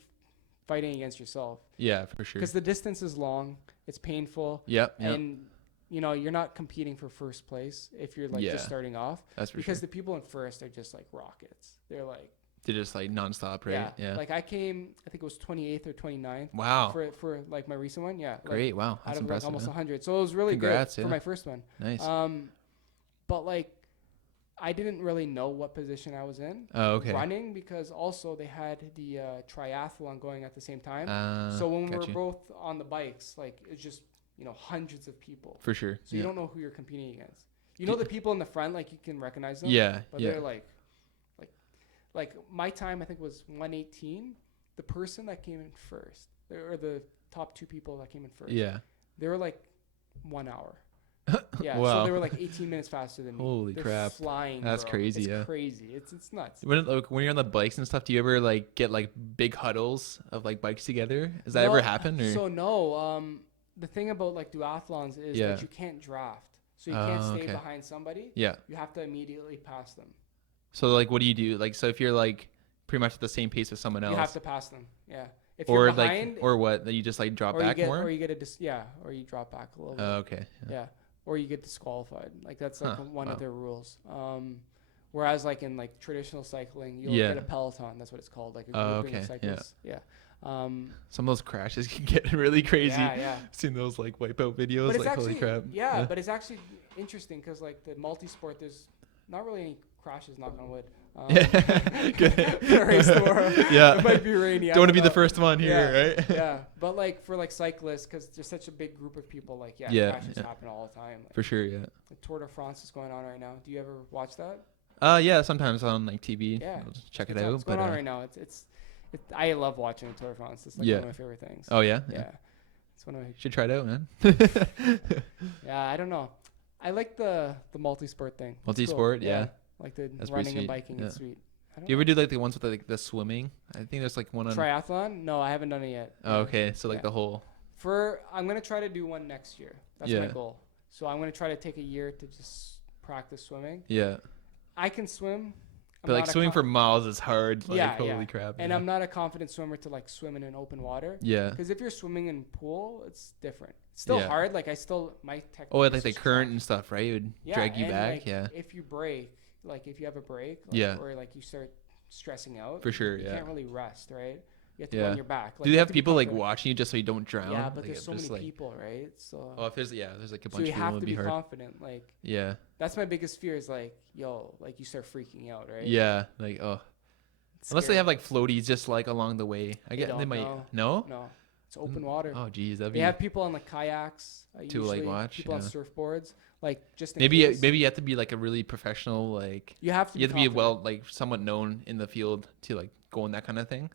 fighting against yourself Yeah, for sure. because the distance is long, it's painful, Yep. Yep. and you're not competing for first place if you're like Yeah. just starting off That's for because sure. the people in first are just like rockets. They're like They're just like nonstop, right? Yeah. Like I came, I think it was 28th or 29th wow. for like my recent one. Yeah. Great. Wow. Like, That's out of like impressive. almost huh? 100. So it was really Congrats, good yeah. for my first one. Nice. But like I didn't really know what position I was in. Oh, okay. Running, because also they had the triathlon going at the same time. Uh, So when we were got you. both on the bikes, like it's just hundreds of people. For sure. So you don't know who you're competing against. You know the people in the front, like you can recognize them. Yeah. But Yeah. they're like my time I think was 1:18. The person that came in first, or the top two people that came in first, Yeah. they were like 1 hour. Yeah, so Wow. they were like 18 minutes faster than me. Holy They're crap. flying. That's bro. crazy, It's yeah. crazy. It's nuts. When you're on the bikes and stuff, do you ever like get like big huddles of like bikes together? Has that ever happened? Or? So no. The thing about like duathlons is Yeah. that you can't draft, so you can't stay okay. behind somebody. Yeah. You have to immediately pass them. So like, what do you do? Like, so if you're like pretty much at the same pace as someone else, You have to pass them. Yeah. If or you're behind, like, or what? That you just like drop back more? or you get or you drop back a little bit. Okay. Yeah. Or you get disqualified. Like that's like one wow. of their rules. Whereas like in like traditional cycling, you'll Yeah. get a peloton. That's what it's called. Like a grouping of okay. cyclists. Yeah. Some of those crashes can get really crazy. Yeah. Seen those like wipeout videos. But it's Like actually, holy crap. yeah, but it's actually interesting because like the multi-sport, there's not really any crashes. Knock on wood. Good. Race tomorrow. Yeah. It might be rainy. Don't want to be the first one here, right? Yeah, but like for like cyclists, because there's such a big group of people, like crashes happen all the time. Like, For sure, yeah. the Tour de France is going on right now. Do you ever watch that? Yeah, sometimes on like TV. Yeah. I'll just check it It's out. going But on right now. I love watching the Tour de France. It's like Yeah. one of my favorite things. oh yeah, Yeah. It's one of my. Should try it out, man. Yeah, I don't know. I like the multi-sport thing. It's cool. Multi-sport, yeah. Like the That's pretty running and sweet, biking. yeah. It's sweet. I don't Do you know. ever do like the ones with like the swimming? I think there's like one on. Triathlon? No, I haven't done it yet. Oh, okay, so like Yeah. the whole. I'm gonna try to do one next year. That's my Yeah. goal. So I'm gonna try to take a year to just practice swimming. Yeah, I can swim. I'm but like not a swimming for miles is hard. Like, Yeah, holy yeah. crap. and yeah. I'm not a confident swimmer to like swim in an open water. Yeah. Because if you're swimming in pool, it's different. It's still Yeah. hard. Like my technique. Oh, is like the just current trash. and stuff, right? It would Yeah, drag you and, back. like, Yeah, If you break, like if you have a break, like, Yeah. or like you start stressing out, for sure. you Yeah. can't really rest, right? You have to Yeah. go on your back. Like, Do you they have to be people like confident. watching you just so you don't drown? Yeah, but Like, there's it so just, many like, people, right? So. Oh, if there's like a So bunch you of people, have it'd to be be hard. confident. Like Yeah. that's my biggest fear is like, like you start freaking out, right? Yeah. Like It's unless they scary. have like floaties just like along the way. I get they don't, might. no. No. No, it's open water. Oh, geez, that'd They be. have people on the kayaks. To, like, usually, watch, people on yeah. surfboards. Like just in Maybe case. maybe you have to be like a really professional like. You have to. You have to be confident. well like somewhat known in the field to like go in that kind of thing.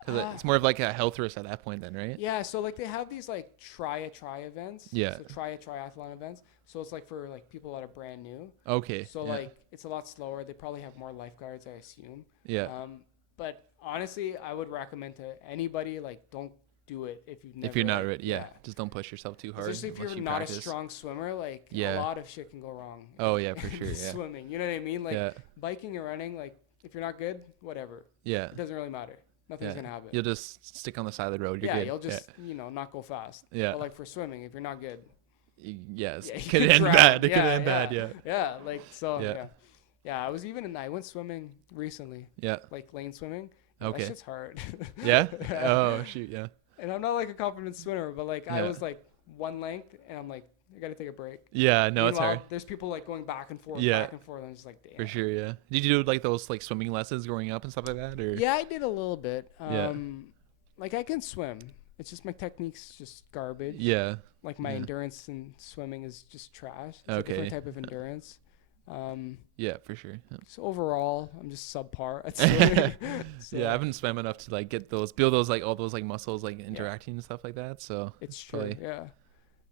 Because Ah. it's more of like a health risk at that point, then, right? Yeah, so like they have these like try events. Yeah. So triathlon events. So it's like for like people that are brand new. Okay. So yeah. like it's a lot slower. They probably have more lifeguards, I assume. Yeah. But honestly, I would recommend to anybody like don't do it if you've never. If you're not ready, yeah. Just don't push yourself too hard. Especially if unless you're you not practice. a strong swimmer, like Yeah. a lot of shit can go wrong. Oh yeah, for sure. Yeah. Swimming, you know what I mean? Like yeah. biking or running, like if you're not good, whatever. Yeah. It doesn't really matter. Nothing's Yeah. gonna happen. You'll just stick on the side of the road. You're good. You'll just not go fast. Yeah. But like for swimming, if you're not good, Yes. yeah, It you could could end drown. bad. It Yeah, could end yeah. bad. Yeah. yeah, like so. Yeah. Yeah. I went swimming recently, Yeah. like lane swimming. Okay. That shit's hard. Yeah. Oh shoot. Yeah. And I'm not like a confident swimmer, but like I Yeah. was like one length, and I'm like I gotta take a break. Yeah. No, it's Meanwhile, hard. There's people like going back and forth, Yeah. back and forth. I'm just like, damn. For sure. Yeah. Did you do like those like swimming lessons growing up and stuff like that, or? Yeah, I did a little bit. Yeah. Like I can swim. It's just my technique's just garbage. Yeah. Like my Yeah. endurance in swimming is just trash. It's a Okay. different type of endurance. Yeah. For sure. Yeah. So overall, I'm just subpar at swimming. So Yeah, I haven't swam enough to like build those like all those like muscles like interacting and stuff like that. So it's true. probably- Yeah. You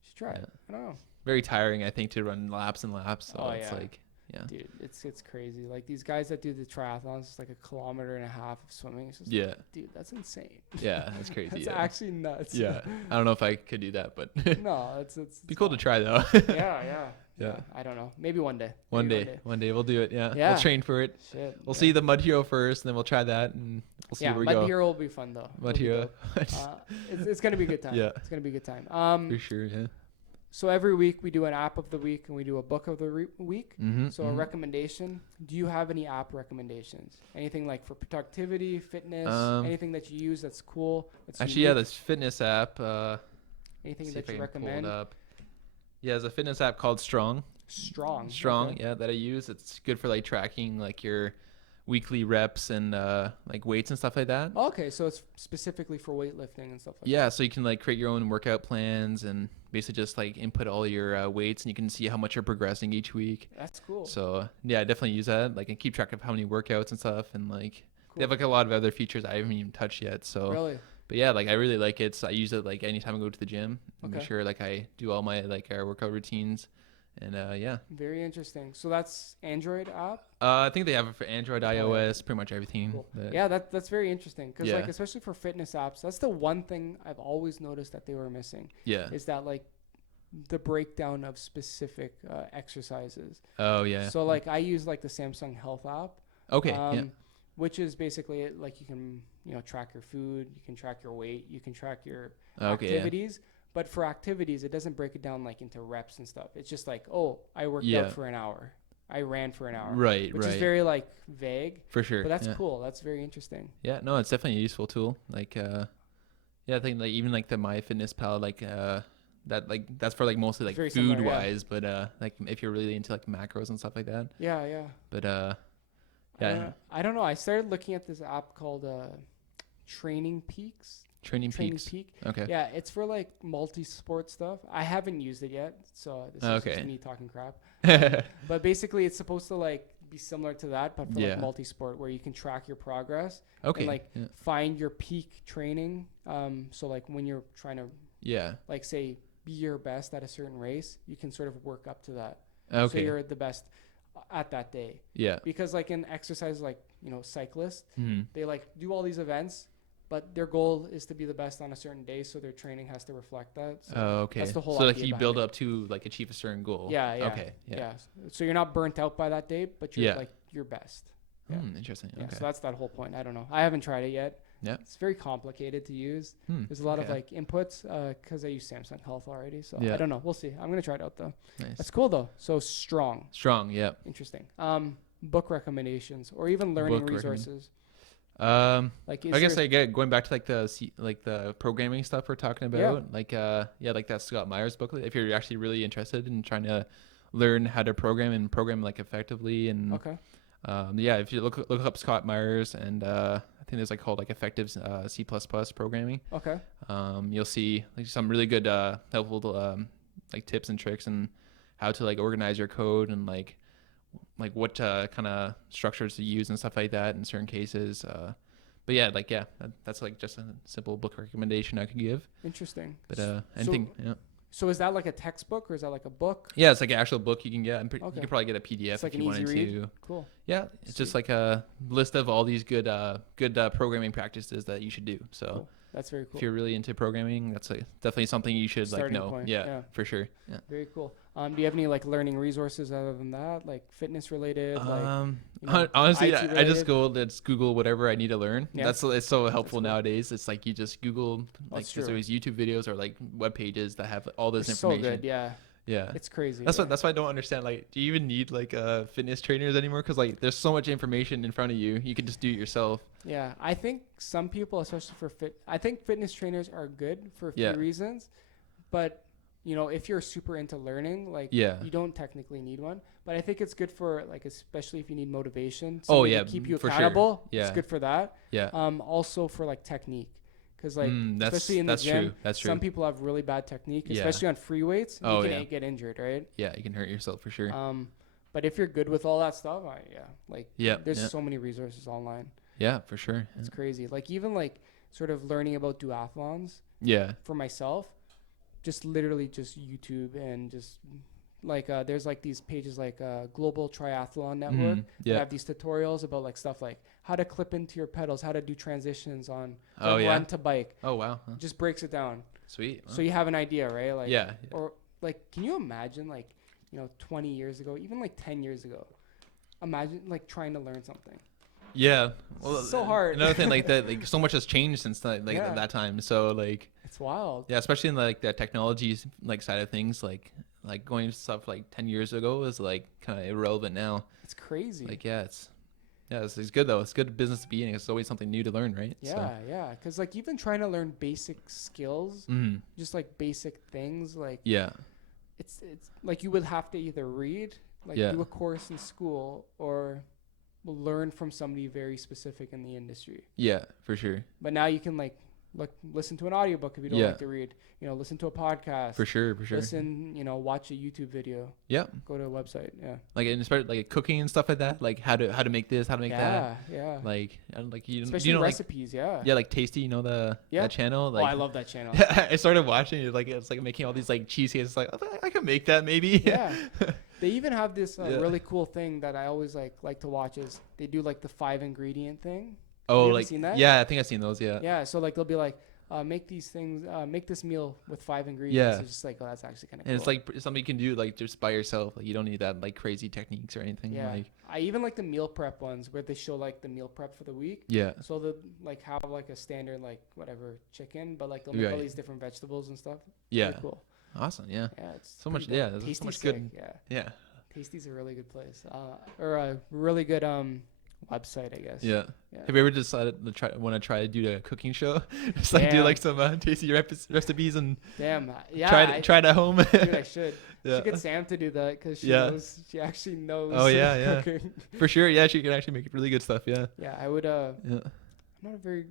should try it. Yeah. I don't know. very tiring, I think, to run laps and laps. So Oh, it's yeah. like, yeah, Dude, it's crazy. Like these guys that do the triathlons, it's like 1.5 kilometers of swimming. It's just yeah, like, dude, that's insane. yeah, that's crazy. That's yeah. actually nuts. Yeah, I don't know if I could do that, but it'd No, it's be cool to try though. yeah. Yeah. I don't know. Maybe one day. One Maybe day we'll do it. Yeah, Yeah. we'll train for it. Shit. We'll yeah. see the Mud Hero first, and then we'll try that, and we'll see Yeah, where we Mud go. Hero will be fun though. Mud It'll be Hero, dope. It's gonna be a good time. Yeah. It's gonna be a good time. for sure. Yeah. So every week we do an app of the week and we do a book of the week. Mm-hmm, So a recommendation. Do you have any app recommendations? Anything like for productivity, fitness, anything that you use that's cool? That's actually, yeah, unique? this fitness app. Anything See that if I you can pull it recommend? up. Yeah, there's a fitness app called Strong. Strong. Strong, Okay. yeah, that I use. It's good for like tracking like your weekly reps and like weights and stuff like that. Okay, so it's specifically for weightlifting and stuff like Yeah, that. so you can like create your own workout plans and basically just like input all your weights, and you can see how much you're progressing each week. That's cool. So yeah, I definitely use that. Like, and keep track of how many workouts and stuff, and like they have Cool. like a lot of other features I haven't even touched yet. So, Really? but yeah, like I really like it. So I use it like anytime I go to the gym. Make Okay. sure like I do all my like workout routines, and yeah. Very interesting. So that's Android app? I think they have it for Android, Oh, yeah. iOS, pretty much everything. Cool. But Yeah, that's very interesting because like Yeah. especially for fitness apps, that's the one thing I've always noticed that they were missing yeah. is that like the breakdown of specific exercises. Oh yeah. So like I use like the Samsung Health app, Okay. Yeah. which is basically like you can track your food, you can track your weight, you can track your Okay. Yeah. activities. But for activities, it doesn't break it down like into reps and stuff. It's just like, oh, I worked Yeah. out for an hour, I ran for an hour, Right. which Right. is very like vague. For sure. But that's yeah. cool. That's very interesting. Yeah. No, it's definitely a useful tool. Like yeah, I think like even like the MyFitnessPal, like that like that's for like mostly like Very food similar, yeah. wise, but like if you're really into like macros and stuff like that. Yeah, yeah. But Yeah. I don't know. I started looking at this app called Training Peaks. Training Training Peaks. Peak. Okay. Yeah, it's for like multi-sport stuff. I haven't used it yet, so this is Okay. just me talking crap. But basically, it's supposed to like be similar to that, but for Yeah. like multi-sport, where you can track your progress Okay. and like yeah. find your peak training. So like when you're trying to Yeah. like say be your best at a certain race, you can sort of work up to that. Okay. So you're the best at that day. yeah. Because like in exercise, like cyclists, Hmm. they like do all these events, but their goal is to be the best on a certain day, so their training has to reflect that. So Oh, okay. that's the whole so like idea you behind build it. up to like achieve a certain goal. Yeah, yeah. Okay. Yeah. Yeah. So you're not burnt out by that day, but you're Yeah. like your best. Yeah. Interesting. Yeah. Okay. So that's that whole point. I don't know. I haven't tried it yet. Yeah. It's very complicated to use. There's a lot of okay. like inputs because I use Samsung Health already. So Yeah. I don't know. We'll see. I'm gonna try it out though. Nice. That's cool though. So strong. Strong. Yeah. Interesting. Book recommendations or even learning Book recommend- resources. Like I guess I get going back to like the programming stuff we're talking about. Yeah. Like like that Scott Myers booklet. If you're actually really interested in trying to learn how to program like effectively and Okay. yeah, if you look up Scott Myers and I think there's like called like effective C++ programming. Okay. You'll see like some really good helpful like tips and tricks and how to like organize your code and like what kind of structures to use and stuff like that in certain cases. But yeah, like that's like just a simple book recommendation I could give. Interesting. But anything, yeah. So is that like a textbook or is that like a book? Yeah, it's like an actual book you can get. You Okay. could probably get a PDF It's like if an you easy wanted read. to. Cool. Yeah, it's just Sweet. like a list of all these good programming practices that you should do. So Cool. That's very cool. if you're really into programming, that's definitely something you should like Starting know. point, Yeah, yeah. for sure. Yeah. Very cool. Do you have any like learning resources other than that, like fitness related? Honestly, IT I just related? let's Google whatever I need to learn. Yeah. It's so helpful cool. nowadays. It's like you just Google like That's there's true. always YouTube videos or like web pages that have all this It's so information. good. Yeah. Yeah. It's crazy. That's yeah. why I don't understand. Like, do you even need like fitness trainers anymore? Because like there's so much information in front of you. You can just do it yourself. Yeah, I think some people, especially for I think fitness trainers are good for a few Yeah. reasons, but if you're super into learning, like Yeah. you don't technically need one. But I think it's good for like, especially if you need motivation. Oh, somebody to yeah, keep you for sure. accountable. Yeah. It's good for that. Yeah. Also for like technique, because like That's especially in the gym, true. That's true. some people have really bad technique, Yeah. especially on free weights. Oh, You can yeah. get injured, right? Yeah, you can hurt yourself for sure. But if you're good with all that stuff, Yeah, there's yeah. so many resources online. Yeah, for sure. It's crazy. Like even like sort of learning about duathlons Yeah. for myself, just literally just YouTube and just like there's like these pages like Global Triathlon Network that Yeah. have these tutorials about like stuff like how to clip into your pedals, how to do transitions on Oh, from yeah. run to bike. Oh wow. Huh. Just breaks it down. Sweet. So you have an idea, right? Like Yeah. or like can you imagine like 20 years ago, even like 10 years ago, imagine like trying to learn something. Yeah. Well, So hard. Another thing like that, like so much has changed since Yeah. that time. So like, It's wild. yeah, especially in like the technology like side of things, like going to stuff like 10 years ago is like kind of irrelevant now. It's crazy. Like it's good though. It's good business to be in. It's always something new to learn, right? Yeah. Because like even trying to learn basic skills, So, just like basic things, like yeah. it's like you would have to either read, like Yeah. do a course in school, or learn from somebody very specific in the industry. Yeah, for sure. But now you can like listen to an audiobook if you don't Yeah. like to read. Listen to a podcast. For sure, for sure. Listen, watch a YouTube video. Yeah. Go to a website. Yeah. Like, and especially like cooking and stuff like that. Like how to make this, how to make that. Yeah. Like, and like Especially like, recipes. Yeah. yeah, like Tasty, that channel. Like, I love that channel. Yeah, I started watching it. Like, it's like making all these like cheesecakes. It's like I can make that maybe. Yeah. They even have this Yeah. really cool thing that I always like to watch is they do like the 5 ingredient thing. Oh, you ever like seen that? yeah, I think I've seen those. Yeah. Yeah. So like they'll be like, make these things, make this meal with 5 ingredients. Yeah. It's just like, oh, that's actually kind of And cool. it's like something you can do like just by yourself. Like you don't need that like crazy techniques or anything. Yeah. Like I even like the meal prep ones where they show like the meal prep for the week. yeah. So they like have like a standard like whatever chicken, but like they'll make all Right. these different vegetables and stuff. Yeah. Pretty cool. Awesome. Yeah. Yeah, it's So much. pretty Yeah. dope. There's so Tasty's much sick, good. Yeah, Yeah. Tasty's a really good place, or a really good website, I guess. Yeah. Yeah. Have you ever decided to try to do a cooking show? Just like do Damn. like some tasty recipes and Damn. Yeah. try it at home. Dude, I should. Yeah. Should get Sam to do that because Yeah. she actually knows. Oh, yeah. Cooking. For sure. Yeah, she can actually make really good stuff. Yeah. Yeah, I would. Yeah. I'm not a very.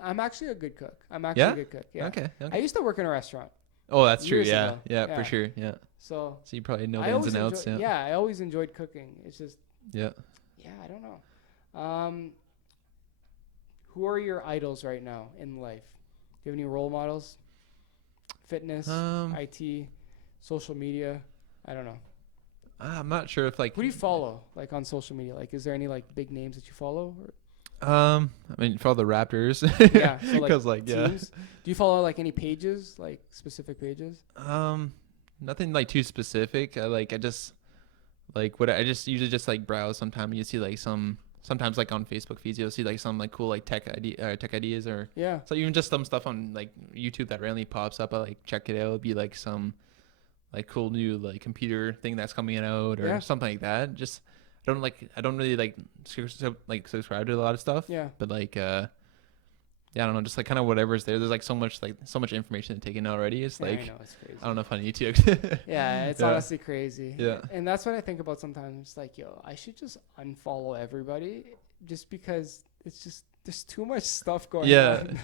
I'm actually a good cook. I'm actually Yeah? a good cook. Yeah. Okay. I used to work in a restaurant, Oh, that's true. years Yeah. ago. Yeah. Yeah. For sure. Yeah. so So you probably know the I ins always and outs. enjoy, Yeah. I always enjoyed cooking. It's just Yeah. I don't know. Who are your idols right now in life? Do you have any role models? Fitness, IT, social media. I don't know. I'm not sure if like. Who do you follow like on social media? Like, is there any like big names that you follow? I mean, for all the Raptors. Yeah, so, Because yeah. teams. Do you follow like any pages, like specific pages? Nothing like too specific. I just like what I just usually just like browse. Sometimes you see like sometimes like on Facebook feeds you'll see like some like cool like tech ideas or Yeah. so even just some stuff on like YouTube that randomly pops up. I like check it out. It'd be like some like cool new like computer thing that's coming out or Yeah. something like that. Just I don't really like subscribe to a lot of stuff. Yeah. But like yeah, I don't know, just like kind of whatever's there. There's like so much information taken already. It's Yeah, like I know, it's crazy. I don't know if I need to. Yeah, it's Yeah. honestly crazy. Yeah. And that's what I think about sometimes. It's like, yo, I should just unfollow everybody just because it's just there's too much stuff going Yeah. on.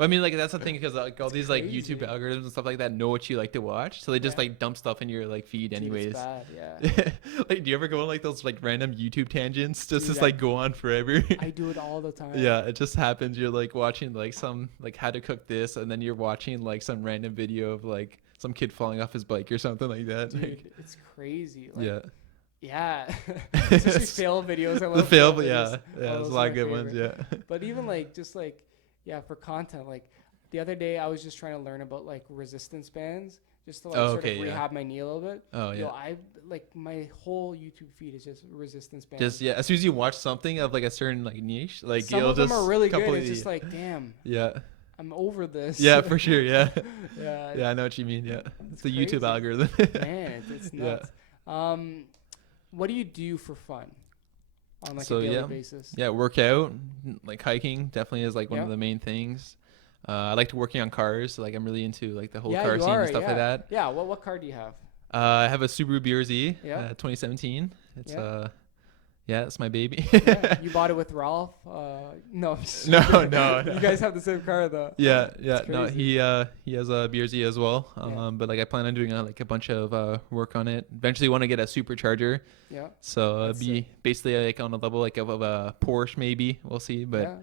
I mean, like that's the thing because like all It's these like crazy. YouTube algorithms and stuff like that know what you like to watch, so they just Yeah. like dump stuff in your like feed Dude, anyways. it's bad, yeah. Like, do you ever go on like those like random YouTube tangents just Dude, to like go on forever? I do it all the time. Yeah, it just happens. You're like watching like some like how to cook this, and then you're watching like some random video of like some kid falling off his bike or something like that. Dude, it's crazy. Like, Yeah. Yeah. Especially fail videos. I The love fail, videos. yeah, Oh, there's those a are lot my of good ones. favorite. Yeah. But even like just like for content, like the other day I was just trying to learn about like resistance bands just to like sort okay, of yeah. rehab my knee a little bit. Oh Yo, yeah. I like my whole YouTube feed is just resistance bands. Just yeah, as soon as you watch something of like a certain like niche, like Some you'll of them just are really good. completely, It's just like, damn, yeah, I'm over this. yeah, for sure, yeah, Yeah. yeah, I know what you mean. Yeah, it's the crazy. YouTube algorithm. Man, it's Yeah. nuts. What do you do for fun on like So, a daily yeah. basis? Yeah, workout, like hiking, definitely is like one of Yeah. the main things. I like to working on cars, so like I'm really into like the whole Yeah, car you scene are, and stuff yeah. like that. Yeah. What car do you have? I have a Subaru BRZ, Yeah. 2017. It's Yeah. yeah, it's my baby. Yeah, you bought it with Ralph? No. No. You guys have the same car though. Yeah. It's No, crazy. he has a BRZ as well. Yeah. But like I plan on doing like a bunch of work on it. Eventually, want to get a supercharger. Yeah. So That's be basically like on a level like of a Porsche maybe. We'll see. But Yeah.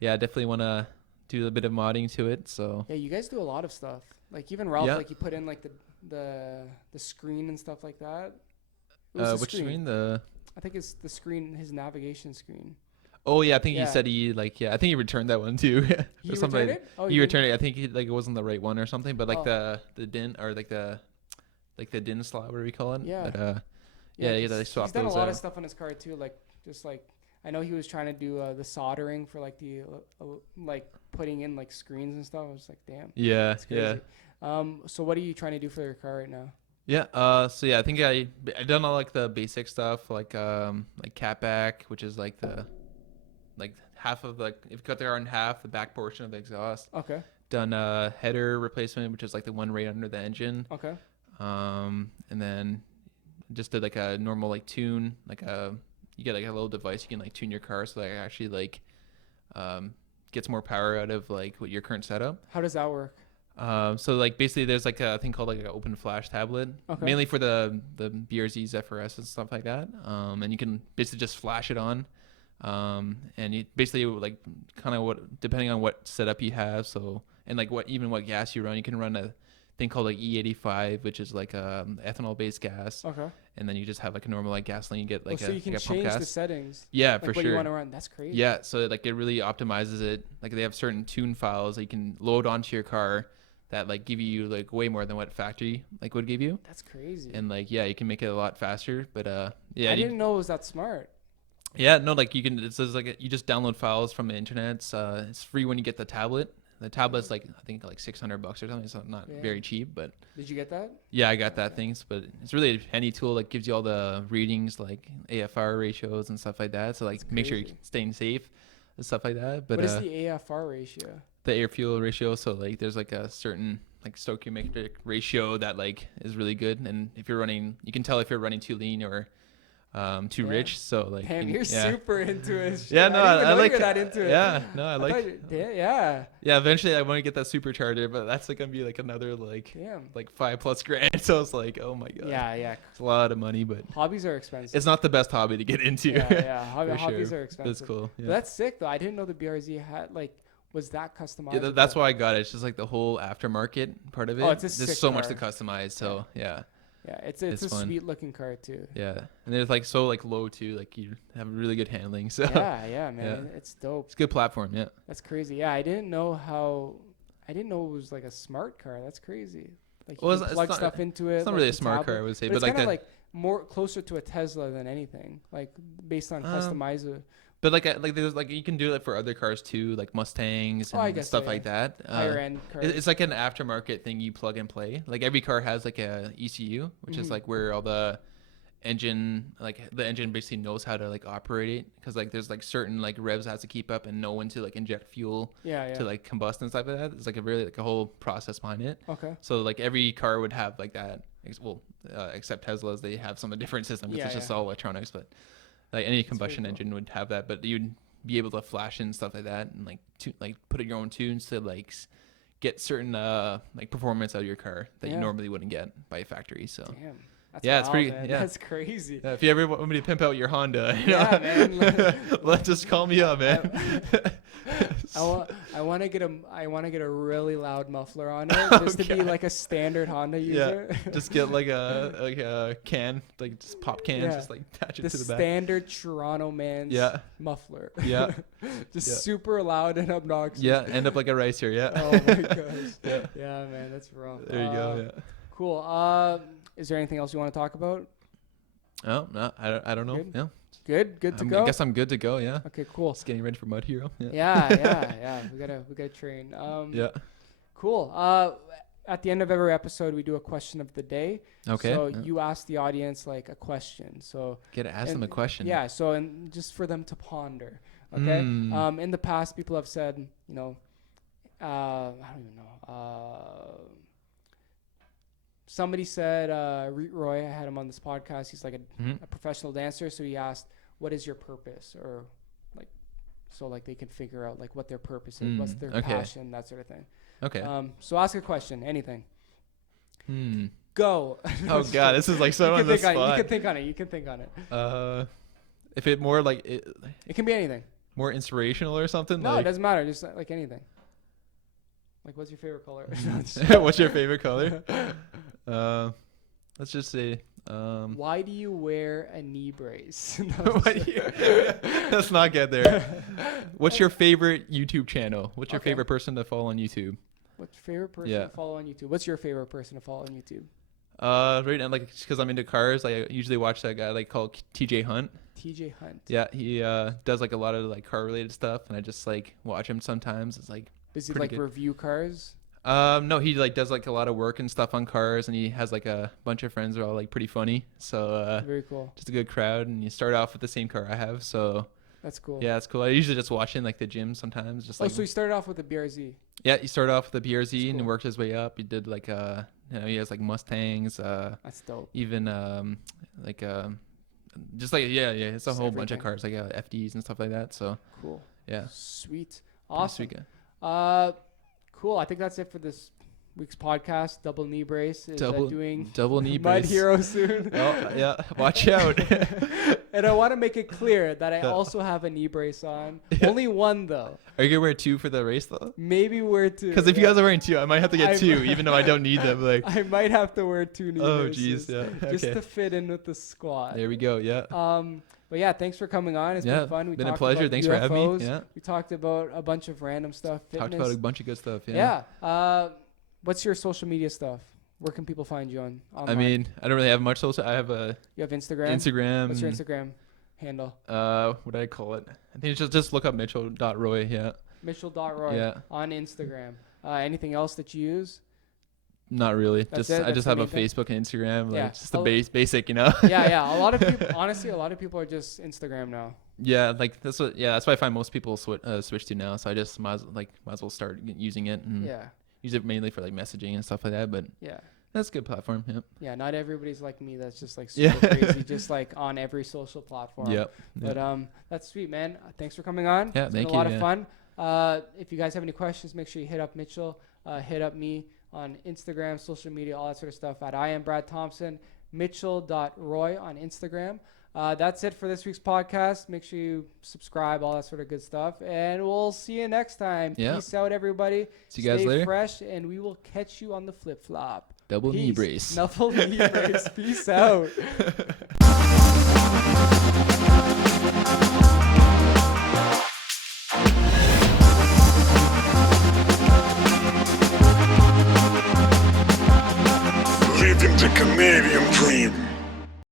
yeah, I definitely want to do a bit of modding to it. So Yeah, you guys do a lot of stuff. Like even Ralph, Yeah. like you put in like the screen and stuff like that. It was the which screen? The I think it's the screen, his navigation screen. oh yeah, I think Yeah. he said he like I think he returned that one too. He Or something. returned it? Oh, He did? returned it. I think he, like it wasn't the right one or something. But like Oh. the DIN or like the DIN slot, whatever you call it. Yeah. But yeah, they 'cause swapped he's done a those lot out. of stuff on his car too. Like just like I know he was trying to do the soldering for like the like putting in like screens and stuff. I was like, damn. Yeah, It's yeah. crazy. So what are you trying to do for your car right now? Yeah. So yeah, I think I done all like the basic stuff like catback, which is like the like half of like if you cut the car in half, the back portion of the exhaust. Okay. Done header replacement, which is like the one right under the engine. Okay. And then just did like a normal like tune, you get like a little device you can like tune your car so that it actually like gets more power out of like what your current setup. How does that work? So like basically there's like a thing called like an open flash tablet, mainly for the BRZs, FRS and stuff like that. And you can basically just flash it on. And you basically like kind of what, depending on what setup you have. So, and like what gas you run, you can run a thing called like E85, which is like ethanol based gas. Okay. And then you just have like a normal like gasoline, you get like so you can like a pump change gas. the settings. Yeah, like for what sure. you want to run. That's crazy. Yeah, so like it really optimizes it. Like they have certain tune files that you can load onto your car that like give you like way more than what factory like would give you. That's crazy. And like yeah, you can make it a lot faster. But yeah, I didn't know it was that smart. Yeah, no, like you can. It says like you just download files from the internet. It's free when you get the tablet. The tablet's like I think like $600 or something. It's not very cheap, but Did you get that? yeah, I got that things. But it's really a handy tool that gives you all the readings like AFR ratios and stuff like that. So like make sure you're staying safe and stuff like that. But what is the AFR ratio? The air fuel ratio. So like there's like a certain like stoichiometric ratio that like is really good. And if you're running, you can tell if you're running too lean or too rich. So like damn, you're super into it. Yeah, no, I like that into it. Yeah, no, I like yeah. Eventually I want to get that supercharger, but that's like gonna be like another like like $5+ grand. So it's like, oh my god. Yeah. It's a lot of money, but hobbies are expensive. It's not the best hobby to get into. Yeah. Hobbies are expensive. That's cool. Yeah. But that's sick though. I didn't know the BRZ had like was that customized. Yeah, that's why I got it. It's just like the whole aftermarket part of it. Oh, it's a There's sick so car. much to customize. So yeah. Yeah, it's a fun. sweet looking car too. Yeah, and it's like so like low too. Like you have really good handling. So yeah, man, it's dope. It's a good platform. Yeah, that's crazy. Yeah, I didn't know it was like a smart car. That's crazy. Like you can plug stuff into it. It's not like really a smart car, I would say, but it's like kind of like more closer to a Tesla than anything. Like based on customizer. But like there's like you can do it for other cars too, like Mustangs and stuff like that. Higher end cars. It's like an aftermarket thing you plug and play. Like every car has like a ECU, which is like where all the engine basically knows how to like operate it, because like there's like certain like revs it has to keep up and know when to like inject fuel to like combust and stuff like that. It's like a really like a whole process behind it. Okay. So like every car would have like that. Except Teslas, they have some different system because it's just all electronics, but. Like any combustion engine would have that, but you'd be able to flash in stuff like that and like put in your own tunes to like get certain like performance out of your car that you normally wouldn't get by a factory. So damn, that's it's pretty. Man. Yeah, that's crazy. Yeah, if you ever want me to pimp out your Honda, man, just call me up, man. I want to get a really loud muffler on it just to be like a standard Honda user. Yeah, just get like a can, like just pop cans, just like attach it to the back. The standard Toronto man's muffler. Yeah. Just super loud and obnoxious. Yeah, end up like a ricer. Yeah. Oh my gosh. Yeah, man, that's rough. There you go. Yeah. Cool. Is there anything else you want to talk about? Oh no, I don't know. Good? Yeah. Good to go. I guess I'm good to go. Yeah. Okay, cool. Just getting ready for Mud Hero. Yeah. We gotta train. Yeah. Cool. At the end of every episode, we do a question of the day. Okay. So you ask the audience like a question. So ask them a question. Yeah. So and just for them to ponder. Okay. In the past, people have said, I don't even know. Somebody said, Roy, I had him on this podcast. He's like a professional dancer. So he asked, what is your purpose? Or like they can figure out like what their purpose is, what's their passion, that sort of thing. Okay. So ask a question, anything. Go. Oh God, this is like so on the spot. You can think on it. If it more like it can be anything. More inspirational or something. No, it doesn't matter. Just like anything. Like, what's your favorite color? What's your favorite color? Let's just say. Why do you wear a knee brace? Let's not get there. What's your favorite YouTube channel? What's your favorite person to follow on YouTube? What's your favorite person to follow on YouTube? What's your favorite person to follow on YouTube? Right now, like, because I'm into cars, I usually watch that guy like called TJ Hunt. TJ Hunt. Yeah, he does like a lot of like car related stuff, and I just like watch him sometimes. It's like. Does he like review cars? No, he like does like a lot of work and stuff on cars, and he has like a bunch of friends who are all like pretty funny. So very cool. Just a good crowd, and you start off with the same car I have, so that's cool. Yeah, it's cool. I usually just watch in like the gym sometimes. Just so he started off with the BRZ. Yeah, he started off with the BRZ and worked his way up. He did like he has like Mustangs, That's dope. even like just like it's a Just whole bunch of everything. cars like FDs and stuff like that. So Cool. yeah, Sweet. pretty Awesome. sweet guy. Cool. I think that's it for this week's podcast. Double knee brace is doing double knee Mud brace. Hero soon. Oh yeah, watch out. And I want to make it clear that I Yeah. also have a knee brace on. Yeah. Only one though. Are you gonna wear 2 for the race though? Maybe wear 2. Because if you guys are wearing 2, I might have to get I'm- 2, even though I don't need them. Like, I might have to wear 2 knee oh braces jeez, yeah. just Okay, to fit in with the squad. there we go. Yeah. But yeah, thanks for coming on. It's Yeah, been fun. We been a talked pleasure. about Thanks for having me. UFOs. Yeah. We talked about a bunch of random stuff. Talked Fitness. about a bunch of good stuff. Yeah. What's your social media stuff? Where can people find you on online? I mean, I don't really have much social. I have a You have Instagram? Instagram. What's your Instagram handle? What do I call it? I think it's just look up Mitchell.Roy. Yeah. Mitchell.Roy Yeah. on Instagram. Anything else that you use? Not really. That's Just it? I That's just the have a main thing? Facebook and Instagram. Like Yeah. just the Oh. basic, Yeah. A lot of people, honestly, a lot of people are just Instagram now. Yeah, like that's what. Yeah, that's what I find most people switch to now. So I just might as well start using it and Yeah. use it mainly for like messaging and stuff like that. But Yeah. that's a good platform. Yep. Yeah. Not everybody's like me. That's just like Yeah. super crazy, just like on every social platform. Yep. But that's sweet, man. Thanks for coming on. Yeah, It's thank been a lot you, of yeah. fun. If you guys have any questions, make sure you hit up Mitchell, hit up me on Instagram, social media, all that sort of stuff at I am Brad Thompson, Mitchell.Roy on Instagram. That's it for this week's podcast. Make sure you subscribe, all that sort of good stuff. And we'll see you next time. Yeah. Peace out, everybody. See you guys Stay later. fresh, and we will catch you on the flip-flop. Double knee Peace. brace. Double knee brace. Peace out. Living the Canadian dream.